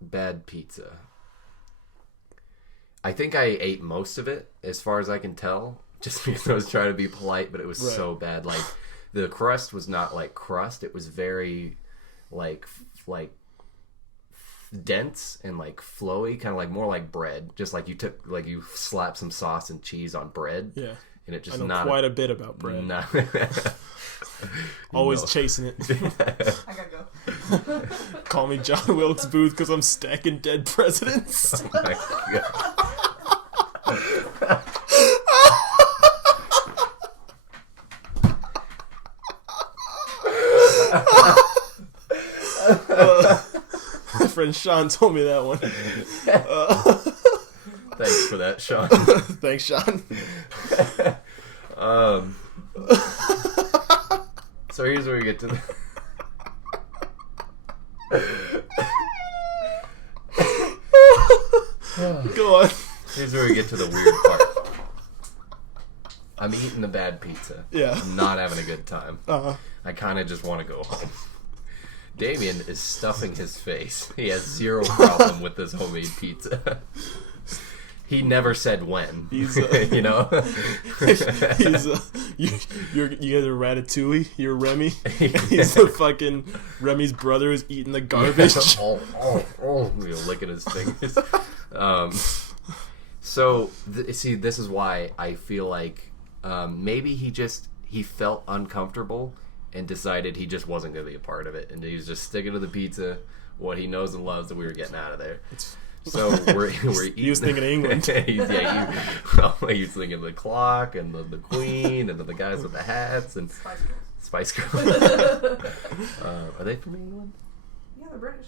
Bad pizza. I think I ate most of it, as far as I can tell, just because I was trying to be polite, but it was so bad. Like, the crust was not like crust. It was very, like dense and, like, flowy, kind of like more like bread. Just like you slap some sauce and cheese on bread. Yeah. and it just I know not quite a bit about Brett. not Always know. chasing it. I gotta go. Call me John Wilkes Booth because I'm stacking dead presidents. Oh my God. My friend Sean told me that one. Thanks for that, Sean. Thanks, Sean. So here's where we get to the... Go on. Here's where we get to the weird part. I'm eating the bad pizza. Yeah. I'm not having a good time. Uh-huh. I kind of just want to go home. Damian is stuffing his face. He has zero problem with this homemade pizza. He never said when. He's, you know? He's you guys are Ratatouille. You're Remy. He's the fucking Remy's brother who's eating the garbage. You know, licking his fingers. So see, this is why I feel like maybe he felt uncomfortable and decided he just wasn't going to be a part of it, and he was just sticking to the pizza, what he knows and loves, that we were getting out of there. So we're eating. He was thinking of England. He was thinking of the clock and the Queen and the guys with the hats and Spice Girls. Are they from England? Yeah, they're British.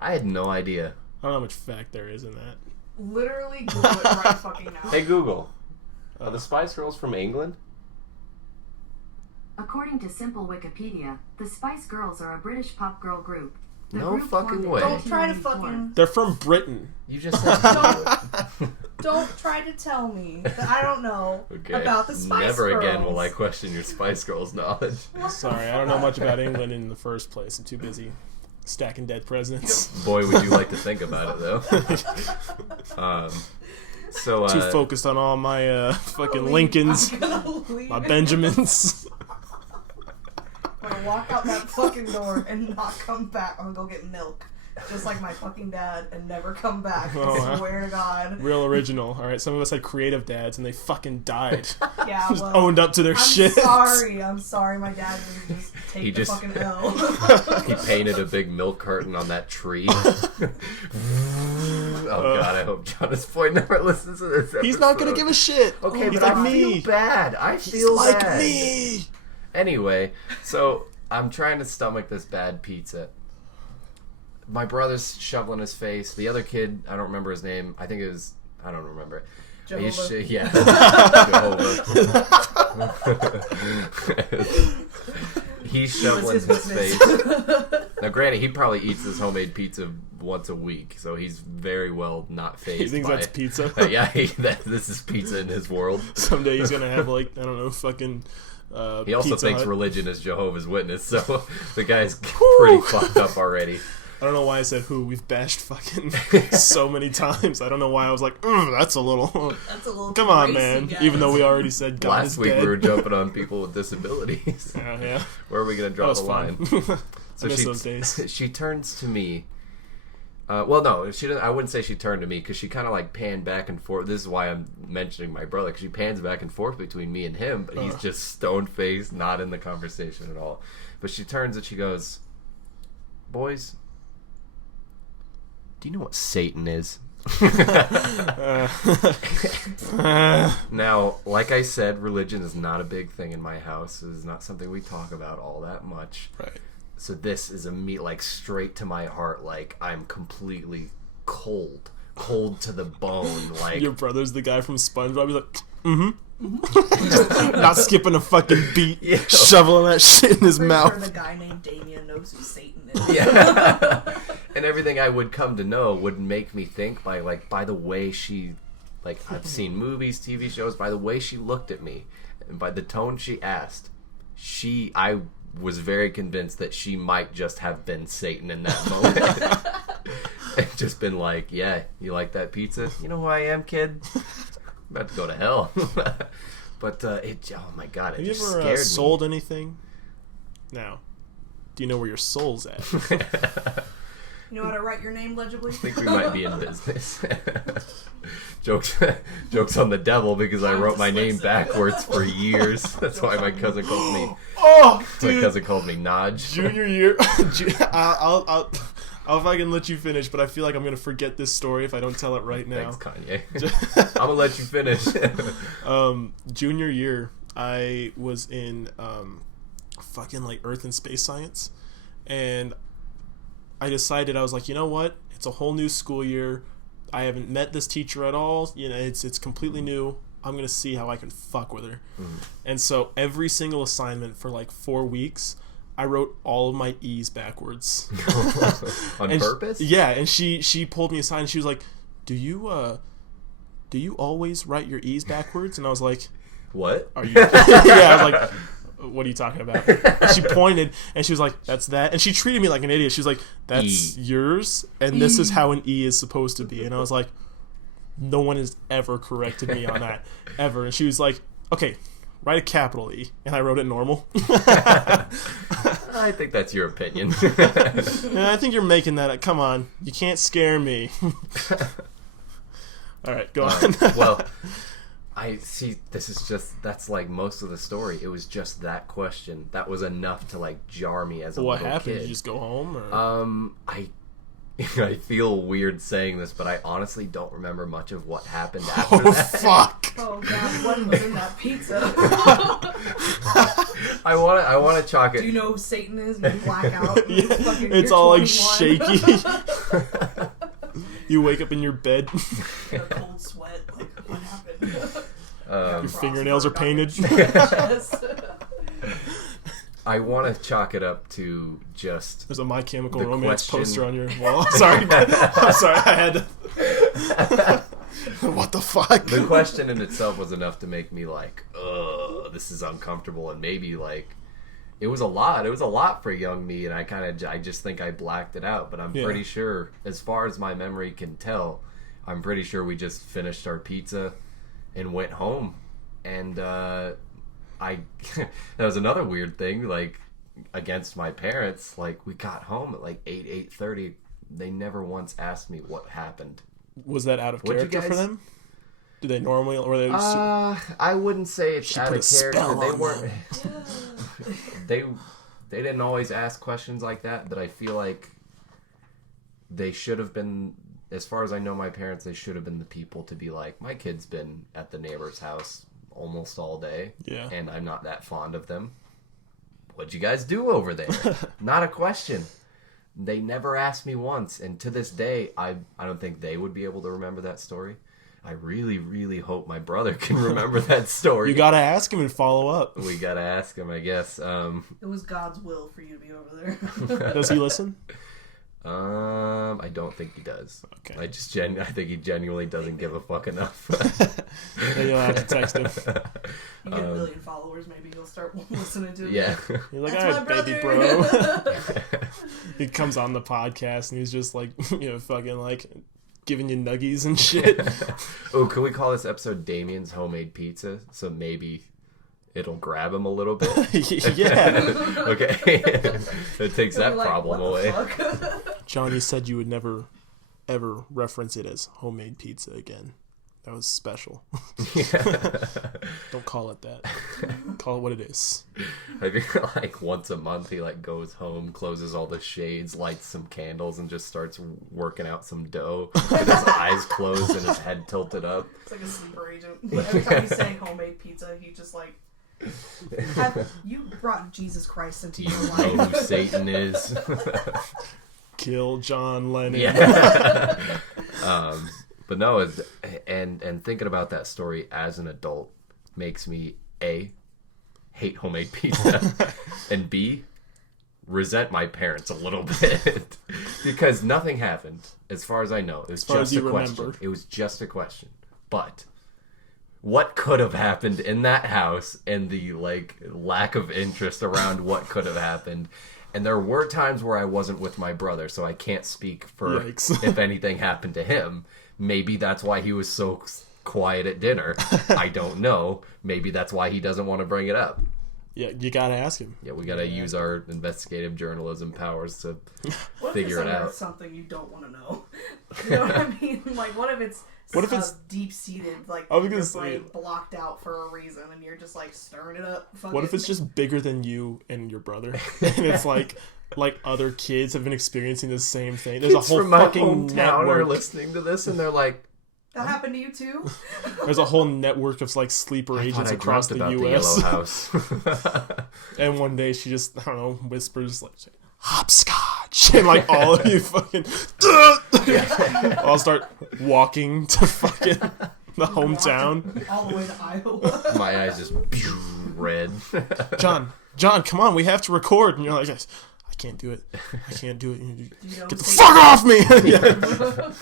I had no idea. I don't know how much fact there is in that. Literally Google it right fucking now. Hey Google, are the Spice Girls from England? According to Simple Wikipedia, the Spice Girls are a British pop girl group. The No group fucking formed in way. Don't try to 1994. fucking... They're from Britain. You just said Don't try to tell me that I don't know okay. about the Spice Never Girls. again will I question your Spice Girls knowledge. Sorry, I don't know much about England in the first place. I'm too busy stacking dead presidents. Boy, would you like to think about it though. So Too focused on all my fucking Lincolns, I'm gonna leave my it. Benjamins. I'm gonna walk out that fucking door and not come back. I'm gonna go get milk. Just like my fucking dad, and never come back. Oh, I swear to God. Real original. All right, some of us had creative dads, and they fucking died. Yeah, Just well, owned up to their I'm shit. sorry. My dad didn't just take He the just- fucking L. he painted a big milk carton on that tree. Oh God, I hope Jonas Boy never listens to this episode. He's not gonna give a shit. Okay, He's but like I me. feel bad. I He's feel like bad. me. Anyway, so I'm trying to stomach this bad pizza. My brother's shoveling his face. The other kid, I don't remember his name. I think it was, I don't remember it. Jehovah. Yeah. Jehovah. He's shoveling his his business. face. Now, granted, he probably eats this homemade pizza once a week, so he's very well not phased. He thinks by that's it. pizza. Yeah, this is pizza in his world. Someday he's gonna have like I don't know, fucking. He also Pizza thinks Hut. religion is Jehovah's Witness, so the guy's pretty fucked up already. I don't know why I said who. We've bashed fucking so many times. I don't know why I was like, that's a little. That's a little Come too on, racy, man. guys. Even though we already said God Last is week dead. we were jumping on people with disabilities. Yeah. Where are we going to That draw was the fun. line? I miss those days. She turns to me. Well, no, she didn't. I wouldn't say she turned to me because she kind of like panned back and forth. This is why I'm mentioning my brother, because she pans back and forth between me and him, but he's just stone faced, not in the conversation at all. But she turns and she goes, "Boys, do you know what Satan is?" Now, like I said, religion is not a big thing in my house. It is not something we talk about all that much. Right. So this is like straight to my heart. Like I'm completely cold to the bone. Like Your brother's the guy from SpongeBob. He's like, not skipping a fucking beat, Yeah. shoveling that shit in his Pretty mouth. sure the guy named Damian knows who Satan is. yeah. And everything I would come to know would make me think by the way she, like I've seen movies, TV shows, by the way she looked at me, and by the tone she asked, I was very convinced that she might just have been Satan in that moment. And just been like, yeah, you like that pizza? You know who I am, kid? I'm about to go to hell. But oh my God, it Have you just ever scared me. sold anything? Now, do you know where your soul's at? You know how to write your name legibly? I think we might be in business. Jokes on the devil because I wrote my name backwards for years. That's why my cousin called me. Oh, dude. My cousin called me Naj. Junior year. I'll if I can let you finish, but I feel like I'm gonna forget this story if I don't tell it right now. Thanks, Kanye. I'm gonna let you finish. Junior year, I was in fucking like Earth and Space Science, and I decided, I was like, you know what? It's a whole new school year. I haven't met this teacher at all. You know, it's completely new. I'm gonna see how I can fuck with her. And so every single assignment for like 4 weeks, I wrote all of my E's backwards. On purpose? Yeah, and she pulled me aside and she was like, do you always write your E's backwards? And I was like, what? Are you? Yeah, I was like, what are you talking about? And she pointed and she was like, that's that. And she treated me like an idiot. She was like, that's yours, and this is how an E is supposed to be. And I was like, no one has ever corrected me on that, ever. And she was like, okay, write a capital E. And I wrote it normal. I think that's your opinion. And I think you're making that up. Come on, you can't scare me. All right, go on. Well, I see. That's like most of the story. It was just that question that was enough to like jar me as a What little happened? kid. Did you just go home? Or? I feel weird saying this, but I honestly don't remember much of what happened after Oh that. fuck! Oh god, what was in that pizza? I want to chalk it. Do you know who Satan is? And you black out. And Yeah, it's you're all like 21. shaky. You wake up in your bed. A cold sweat. Like, what happened? Your fingernails are painted. Yes. I want to chalk it up to just There's a My Chemical The Romance question- poster on your wall. Sorry. I'm sorry. I had to... What the fuck? the question in itself was enough to make me like, ugh, this is uncomfortable, and maybe like it was a lot. It was a lot for young me, and I just think I blacked it out. But I'm Yeah. pretty sure, as far as my memory can tell, I'm pretty sure we just finished our pizza and went home, and that was another weird thing, like against my parents. Like we got home at like 8:30. They never once asked me what happened. Was that out of What'd you character for guys- them? Do they normally, or they? I wouldn't say it's She out put of a spell character. They on weren't. they didn't always ask questions like that, but I feel like they should have been. As far as I know, my parents, they should have been the people to be like, my kid's been at the neighbor's house almost all day, Yeah. and I'm not that fond of them. What'd you guys do over there? Not a question. They never asked me once, and to this day, I don't think they would be able to remember that story. I really, really hope my brother can remember that story. You gotta ask him and follow up. We gotta ask him, I guess. It was God's will for you to be over there. Does he listen? I don't think he does. Okay. I think he genuinely doesn't give a fuck enough. Then you'll have to text him. You get a million followers, maybe he'll start listening to it. Yeah. You're like, That's all right, my baby brother." bro. He comes on the podcast and he's just like, fucking like giving you nuggies and shit. Oh, can we call this episode Damian's Homemade Pizza? So maybe it'll grab him a little bit. Yeah. Okay. That takes He'll that be like, problem "What the away. fuck?" Johnny said you would never, ever reference it as homemade pizza again. That was special. Don't call it that. Call it what it is. I feel like once a month he like goes home, closes all the shades, lights some candles, and just starts working out some dough with his eyes closed and his head tilted up. It's like a sleeper agent. Every time he's saying homemade pizza, he just like, you brought Jesus Christ into You your know life. who Satan is. Kill John Lennon. Yeah. But no, and thinking about that story as an adult makes me A, hate homemade pizza, and B, resent my parents a little bit. Because nothing happened, as far as I know. It was far as just a you question. remember. It was just a question. But what could have happened in that house and the like lack of interest around what could have happened. And there were times where I wasn't with my brother, so I can't speak for Yikes. if anything happened to him. Maybe that's why he was so quiet at dinner. I don't know. Maybe that's why he doesn't want to bring it up. Yeah, you gotta ask him. Yeah, we gotta use our investigative journalism powers to What figure if it it's out. something you don't want to know? You know what I mean? Like, what if it's deep seated, like I was gonna just say- like blocked out for a reason, and you're just like stirring it up? What if it's just bigger than you and your brother, and it's like other kids have been experiencing the same thing? There's Kids a whole from my fucking hometown are network. listening to this, and they're like, that happened to you too? There's a whole network of like sleeper I agents thought I across dreamt the about U.S. the Yellow House. And one day she just, I don't know, whispers like, hopscotch, and like all of you fucking I'll start walking to fucking the hometown. All the way to Iowa. My eyes just red. John, come on, we have to record. And you're like, I can't do it. You know, Get the fuck off me! Yeah.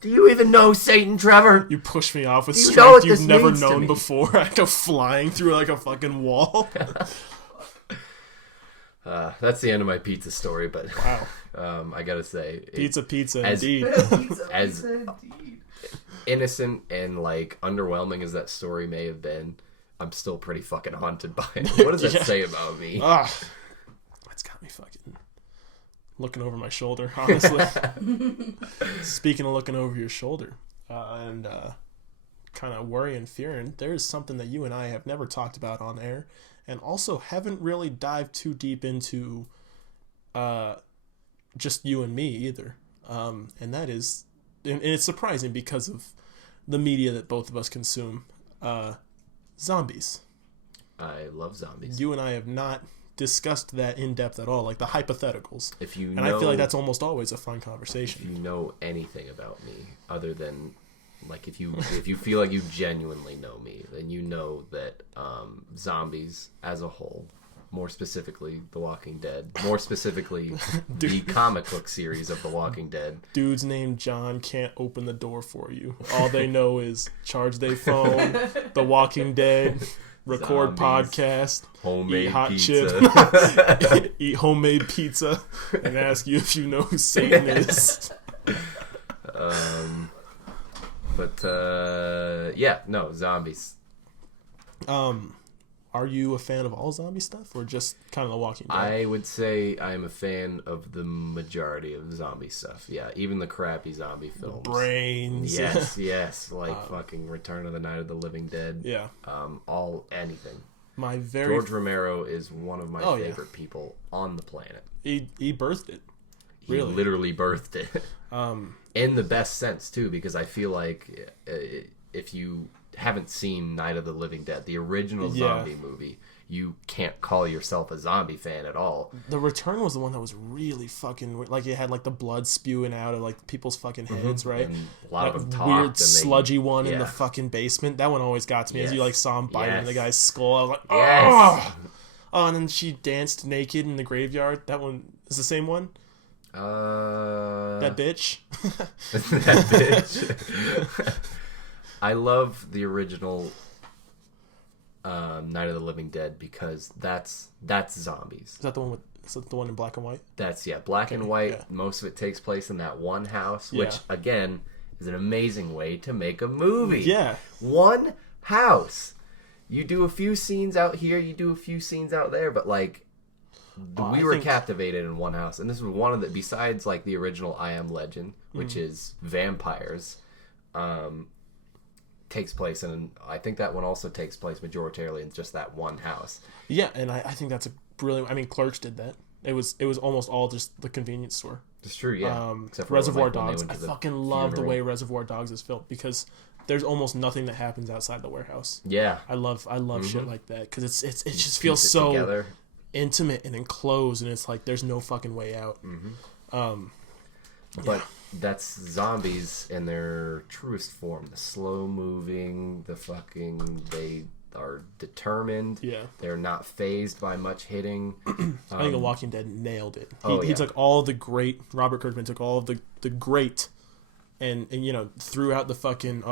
Do you even know Satan, Trevor? You push me off with Do you know strength what you've this never means to known me? before. I go flying through like a fucking wall. That's the end of my pizza story, but Wow. I gotta say, Pizza, as- indeed. As- indeed. innocent and like underwhelming as that story may have been, I'm still pretty fucking haunted by it. What does that Yeah. say about me? That's got me fucking looking over my shoulder, honestly. Speaking of looking over your shoulder and kind of worry and fearing, there is something that you and I have never talked about on air and also haven't really dived too deep into just you and me either. And that is, and it's surprising because of the media that both of us consume, zombies. I love zombies. You and I have not discussed that in depth at all, like the hypotheticals. If you And know, I feel like that's almost always a fun if conversation. you know anything about me other than like if you feel like you genuinely know me, then you know that zombies as a whole, more specifically The Walking Dead, more specifically the comic book series of The Walking Dead. Dudes named John can't open the door for you. All they know is charge their phone, The Walking Dead, record Zombies, podcast, homemade eat hot pizza. chip, eat homemade pizza, and ask you if you know who Satan is. Yeah, no, zombies. Are you a fan of all zombie stuff, or just kind of The Walking Dead? I would say I am a fan of the majority of zombie stuff. Yeah, even the crappy zombie films. Brains. Yes, like fucking Return of the Night of the Living Dead. Yeah. Anything. My very George Romero is one of my Oh, yeah. favorite people on the planet. he birthed it. He Really? literally birthed it. In the best sense too, because I feel like if you haven't seen Night of the Living Dead, the original zombie movie, you can't call yourself a zombie fan at all. The Return was the one that was really fucking like it had like the blood spewing out of like people's fucking heads, right? And a lot That of them talked. weird and they, sludgy one in the yeah. fucking basement. That one always got to me. As you like saw him biting Yes. the guy's skull, I was like, Yes. oh! Oh, and then she danced naked in the graveyard. That one is the same one. That bitch. that bitch. I love the original Night of the Living Dead because that's zombies. Is that the one with? Is that the one in black and white? That's black and white. yeah. Most of it takes place in that one house, Yeah. which again is an amazing way to make a movie. Yeah. One house. You do a few scenes out here, you do a few scenes out there, but like we I were think- captivated in one house, and this was one of the besides like the original I Am Legend, which Mm-hmm. is vampires. Takes place in, I think that one also takes place majoritarily in just that one house. Yeah, and I think that's a brilliant. I mean, Clerks did that. It was almost all just the convenience store. It's true, yeah. Except for Reservoir like, when they Dogs. went I to the fucking love the funeral. way Reservoir Dogs is filmed because there's almost nothing that happens outside the warehouse. Yeah. I love shit like that because it just Piece feels it so together. intimate and enclosed, and it's like there's no fucking way out. But that's zombies in their truest form. The slow moving, they are determined. Yeah. They're not phased by much hitting. I think The Walking Dead nailed it. Oh, He yeah. took all the great. Robert Kirkman took all of the great, and you know threw out the fucking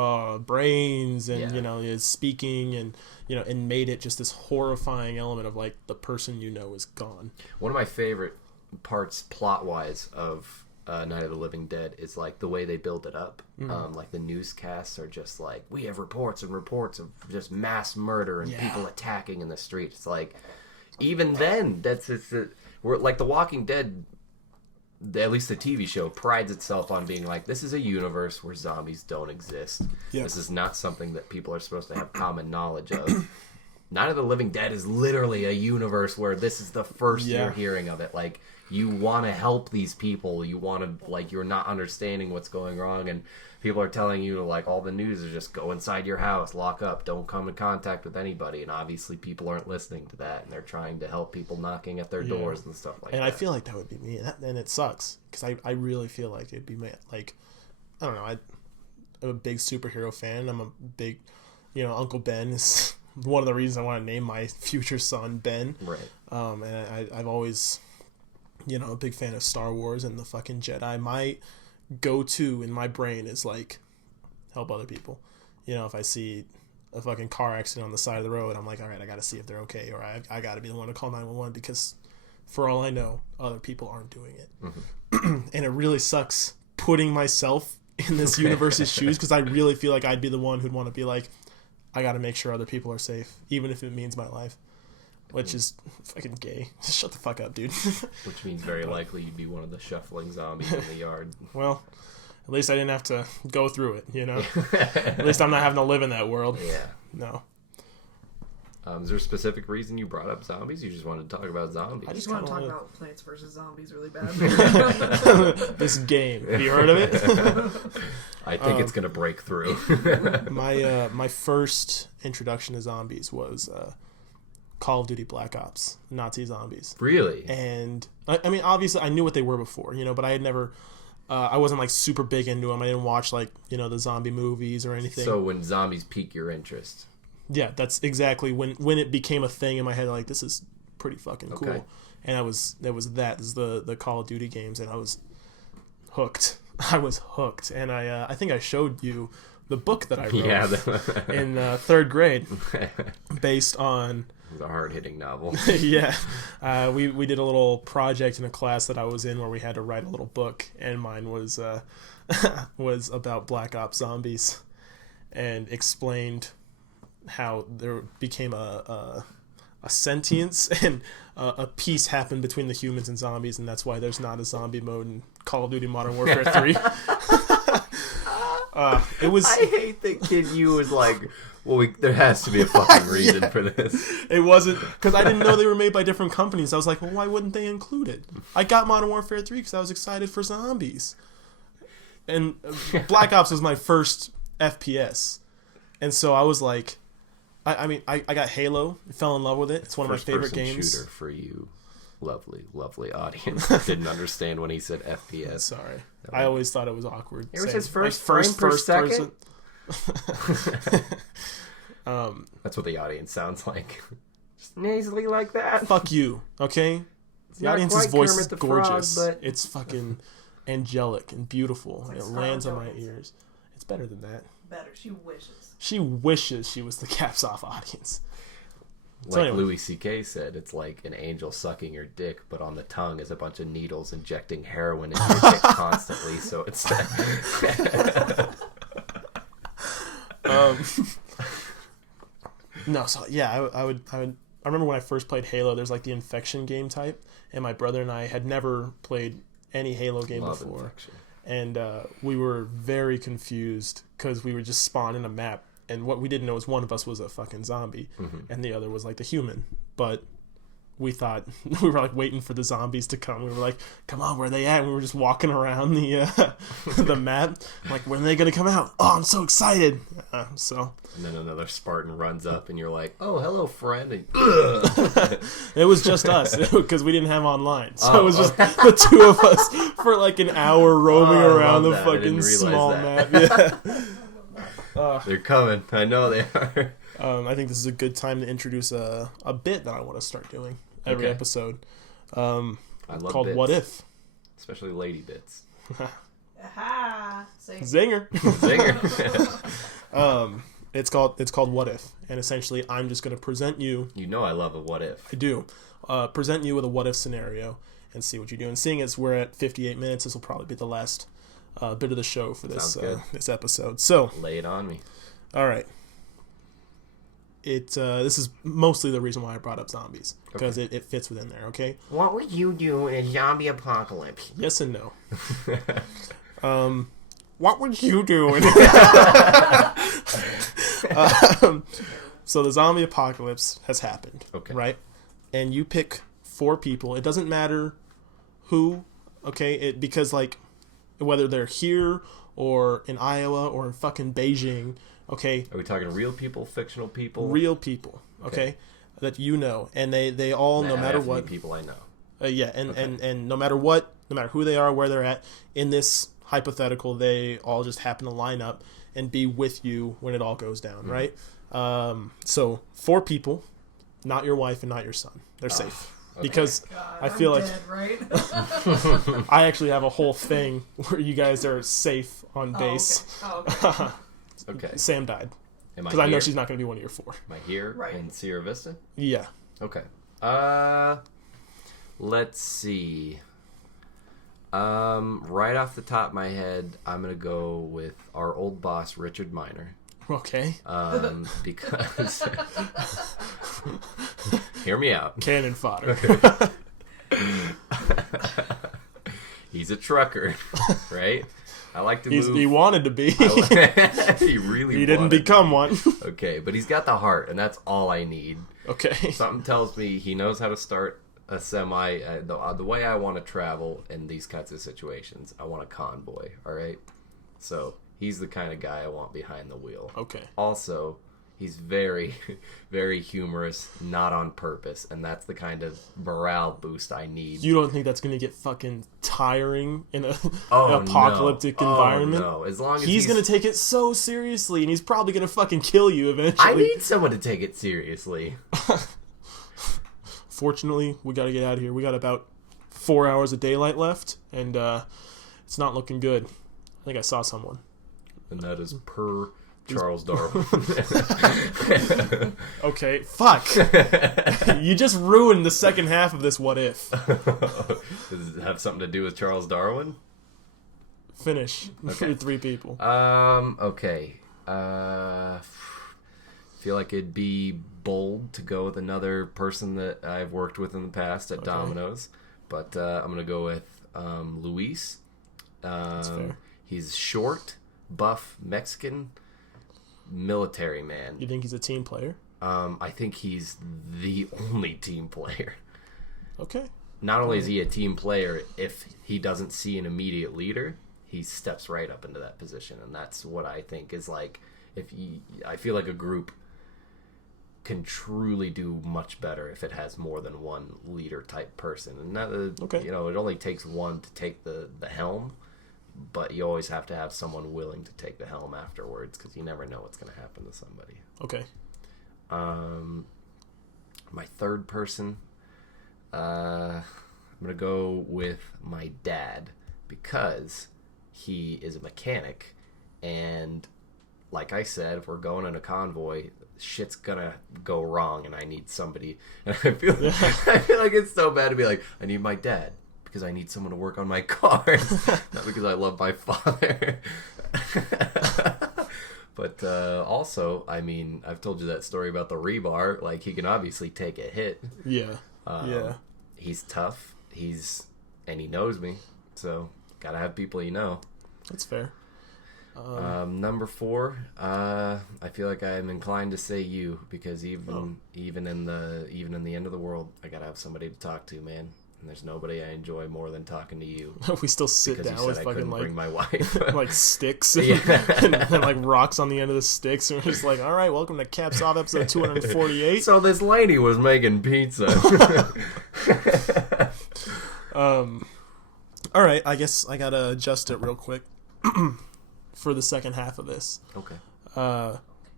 brains and Yeah. you know his speaking and you know and made it just this horrifying element of like the person you know is gone. One of my favorite parts plot-wise of Night of the Living Dead is like the way they build it up. Like the newscasts are just like, we have reports and reports of just mass murder and Yeah. people attacking in the street. It's like, even then, we're like The Walking Dead. At least the TV show prides itself on being like, this is a universe where zombies don't exist. Yep. This is not something that people are supposed to have common knowledge of. Night of the Living Dead is literally a universe where this is the first you're hearing of it. Like, you want to help these people. You want to, like, you're not understanding what's going wrong, and people are telling you, like, all the news is just go inside your house, lock up, don't come in contact with anybody. And obviously people aren't listening to that, and they're trying to help people knocking at their doors and stuff like that. And I feel like that would be me, and it sucks, because I really feel like it'd be me. Like, I don't know, I'm a big superhero fan. I'm a big, Uncle Ben is one of the reasons I want to name my future son Ben. Right. And I've always, a big fan of Star Wars and the fucking Jedi. My go-to in my brain is, like, help other people. If I see a fucking car accident on the side of the road, I'm like, all right, I got to see if they're okay, or I got to be the one to call 911, because for all I know, other people aren't doing it. Mm-hmm. And it really sucks putting myself in this universe's shoes, because I really feel like I'd be the one who'd want to be like, I got to make sure other people are safe, even if it means my life. Which is fucking gay. Just shut the fuck up, dude. Which means very likely you'd be one of the shuffling zombies in the yard. Well, at least I didn't have to go through it, At least I'm not having to live in that world. Yeah. No. Is there a specific reason you brought up zombies? You just wanted to talk about zombies? I just want to talk about Plants vs. Zombies really bad. This game. Have you heard of it? I think it's going to break through. My first introduction to zombies was Call of Duty Black Ops, Nazi zombies. Really? And, I mean, obviously, I knew what they were before, but I had never... I wasn't, like, super big into them. I didn't watch, like, the zombie movies or anything. So when zombies pique your interest... Yeah, that's exactly when it became a thing in my head. Like, this is pretty fucking cool. Okay. And this is the Call of Duty games, and I was hooked. And I think I showed you the book that I wrote in third grade, based on. It was a hard-hitting novel. Yeah, we did a little project in a class that I was in where we had to write a little book, and mine was was about Black Ops zombies, and explained how there became a sentience and a peace happened between the humans and zombies, and that's why there's not a zombie mode in Call of Duty Modern Warfare 3. It was. I hate that kid you was like, well, there has to be a fucking reason for this. It wasn't, because I didn't know they were made by different companies. I was like, well, why wouldn't they include it? I got Modern Warfare 3 because I was excited for zombies. And Black Ops was my first FPS. And so I was like, I got Halo, fell in love with it. It's one of my favorite games. Shooter for you, lovely audience that didn't understand when he said FPS. Sorry, I always thought it was awkward. It was his first frame per second. That's what the audience sounds like. Just nasally like that. Fuck you, okay? The audience's voice is gorgeous. Frog, but... It's fucking angelic and beautiful. It lands on my ears. It's better than that. Better. She wishes she was the Caps Off audience. Like so anyway. Louis C.K. said, it's like an angel sucking your dick, but on the tongue is a bunch of needles injecting heroin into your dick constantly. So it's no. So yeah, I would. I remember when I first played Halo. There's like the Infection game type, and my brother and I had never played any Halo game before. Infection. And we were very confused because we were just spawned in a map, and what we didn't know is one of us was a fucking zombie, and the other was like the human. But we thought we were like waiting for the zombies to come. We were like, "Come on, where are they at?" And we were just walking around the the map, I'm like, when are they gonna come out? Oh, I'm so excited! And then another Spartan runs up, and you're like, "Oh, hello, friend." And, it was just us because we didn't have online, so it was just the two of us for like an hour roaming around the fucking small map. Yeah. They're coming. I know they are. I think this is a good time to introduce a bit that I want to start doing every episode. I love called bits. What If? Especially lady bits. Aha! Zinger. Zinger. It's called What If, and essentially I'm just going to present you. You know I love a what if. I do. Present you with a what if scenario and see what you do. And seeing as we're at 58 minutes, this will probably be the last bit of the show for this episode. So lay it on me. All right. this is mostly the reason why I brought up zombies, because it fits within there. Okay. What would you do in a zombie apocalypse? Yes and no. What would you do? So the zombie apocalypse has happened, right? And you pick 4 people. It doesn't matter who, okay? Because like whether they're here or in Iowa or in fucking Beijing, okay? Are we talking real people, fictional people? Real people, okay? That you know, and they all, no matter what, people I know. And no matter what, no matter who they are, where they're at in this hypothetical, they all just happen to line up and be with you when it all goes down, right? So 4 people, not your wife and not your son. They're safe. Because I feel like dead, right? I actually have a whole thing where you guys are safe on base. Okay. Sam died. Because I know she's not going to be one of your 4. Am I here in Sierra Vista? Yeah. Okay. Let's see. Right off the top of my head, I'm going to go with our old boss, Richard Miner. Okay. Because hear me out. Cannon fodder. He's a trucker, right? I like to move. He wanted to be. He really. He didn't become one. Okay, but he's got the heart, and that's all I need. Okay. Something tells me he knows how to start a semi. The way I want to travel in these kinds of situations, I want a convoy. All right, so. He's the kind of guy I want behind the wheel. Okay. Also, he's very, very humorous, not on purpose, and that's the kind of morale boost I need. You don't think that's going to get fucking tiring in an apocalyptic environment? Oh, no. As long as he's going to take it so seriously, and he's probably going to fucking kill you eventually. I need someone to take it seriously. Fortunately, we got to get out of here. We got about 4 hours of daylight left, and it's not looking good. I think I saw someone. And that is per Charles Darwin. Okay, fuck. You just ruined the second half of this what if. Does it have something to do with Charles Darwin? Finish. Okay. 3 people. Okay. Feel like it'd be bold to go with another person that I've worked with in the past at Domino's. But I'm going to go with Luis. That's fair. He's short, buff, Mexican, military man. You think he's a team player? I think he's the only team player. Okay. Not only is he a team player, if he doesn't see an immediate leader, he steps right up into that position. And that's what I think is like, I feel like a group can truly do much better if it has more than one leader type person. And that, it only takes one to take the helm. But you always have to have someone willing to take the helm afterwards because you never know what's going to happen to somebody. Okay. My third person, I'm going to go with my dad because he is a mechanic. And like I said, if we're going in a convoy, shit's going to go wrong and I need somebody. And I feel like it's so bad to be like, I need my dad. Because I need someone to work on my cars, not because I love my father. But also, I mean, I've told you that story about the rebar. Like, he can obviously take a hit. Yeah. He's tough. And he knows me. So, gotta have people you know. That's fair. Number 4, I feel like I'm inclined to say you because even in the end of the world, I gotta have somebody to talk to, man. And there's nobody I enjoy more than talking to you. We still sit down with fucking bring my wife. like sticks and like rocks on the end of the sticks, and we're just like, all right, welcome to Caps Off episode 248. So this lady was making pizza. All right, I guess I gotta adjust it real quick for the second half of this. Okay.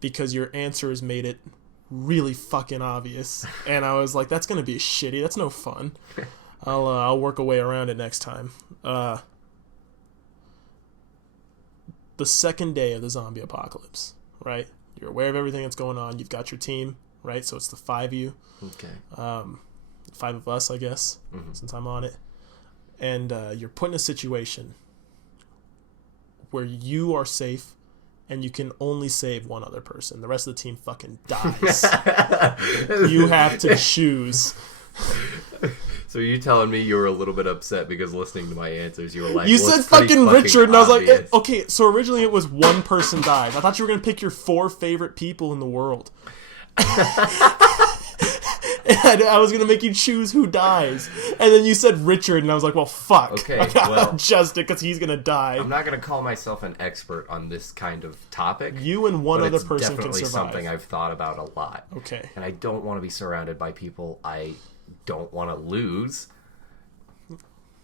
Because your answers made it really fucking obvious, and I was like, that's gonna be shitty. That's no fun. I'll work a way around it next time. The second day of the zombie apocalypse, right? You're aware of everything that's going on. You've got your team, right? So it's the 5 of you. Okay. 5 of us, I guess, since I'm on it. And you're put in a situation where you are safe and you can only save one other person. The rest of the team fucking dies. You have to choose. So you're telling me you were a little bit upset because listening to my answers, you were like, You well, said it's pretty fucking Richard, and I was like, obvious. okay, so originally it was one person dies. I thought you were going to pick your 4 favorite people in the world. And I was going to make you choose who dies. And then you said Richard, and I was like, well, fuck. Okay, I gotta well, adjust it because he's going to die. I'm not going to call myself an expert on this kind of topic. You and one but other it's person can definitely survive. something I've thought about a lot. Okay. And I don't want to be surrounded by people I don't want to lose.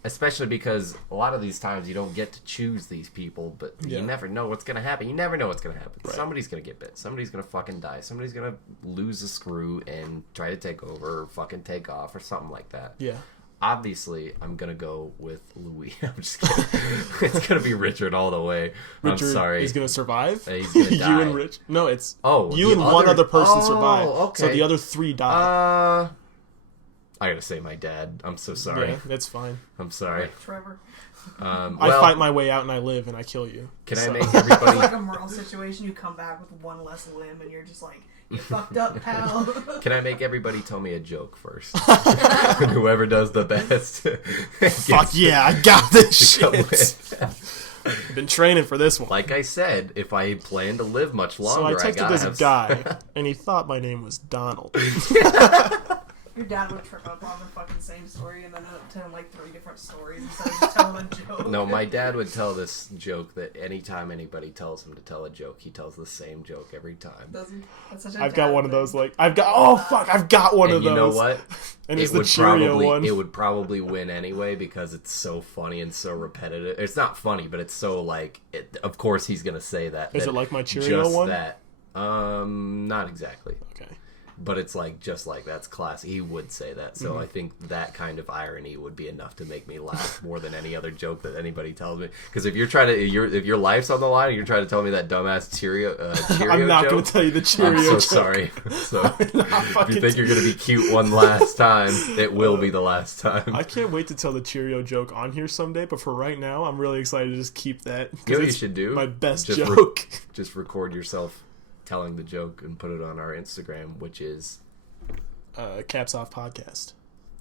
Especially because a lot of these times you don't get to choose these people, but Yeah. you never know what's going to happen. You never know what's going to happen. Right. Somebody's going to get bit. Somebody's going to fucking die. Somebody's going to lose a screw and try to take over or fucking take off or something like that. Yeah. Obviously, I'm going to go with Louis. I'm just kidding. It's going to be Richard all the way. Richard I'm sorry. is going to survive. He's gonna die. You and Rich. No, it's Oh, you the and one other person oh, survive. So okay. the other 3 die. I gotta say my dad. I'm so sorry. Yeah, that's fine. I'm sorry. Trevor. I Well, fight my way out and I live and I kill you. Can So- I make It's everybody... like a Merle situation. You come back with one less limb, and you're just like, you fucked up, pal. Can I make everybody tell me a joke first? Whoever does the best. Fuck yeah, I got this Come shit. with. I've been training for this one. Like I said, if I plan to live much longer, So I texted gotta this have... guy, and he thought my name was Donald. Your dad would trip up on the fucking same story and then tell him like 3 different stories instead of just telling a joke. No, my dad would tell this joke that anytime anybody tells him to tell a joke, he tells the same joke every time. Does he? That's such a I've got dad one of thing. those, like, I've got one And of you know those. what? And it's It the would Cheerio probably one. it would probably win anyway because it's so funny and so repetitive. It's not funny, but it's so like. Of course, he's gonna say that. Is that it like my Cheerio just one? That. Not exactly. Okay. But it's like just like that's classic. He would say that, so I think that kind of irony would be enough to make me laugh more than any other joke that anybody tells me. Because if you're trying to, if your life's on the line, and you're trying to tell me that dumbass Cheerio I'm not joke, going to tell you the Cheerio I'm so joke. sorry. So Not if you fucking think you're gonna be cute one last time, it will be the last time. I can't wait to tell the Cheerio joke on here someday, but for right now, I'm really excited to just keep that. 'cause You know what you it's should do? My best Just joke. Just record yourself telling the joke and put it on our Instagram, which is Caps Off Podcast.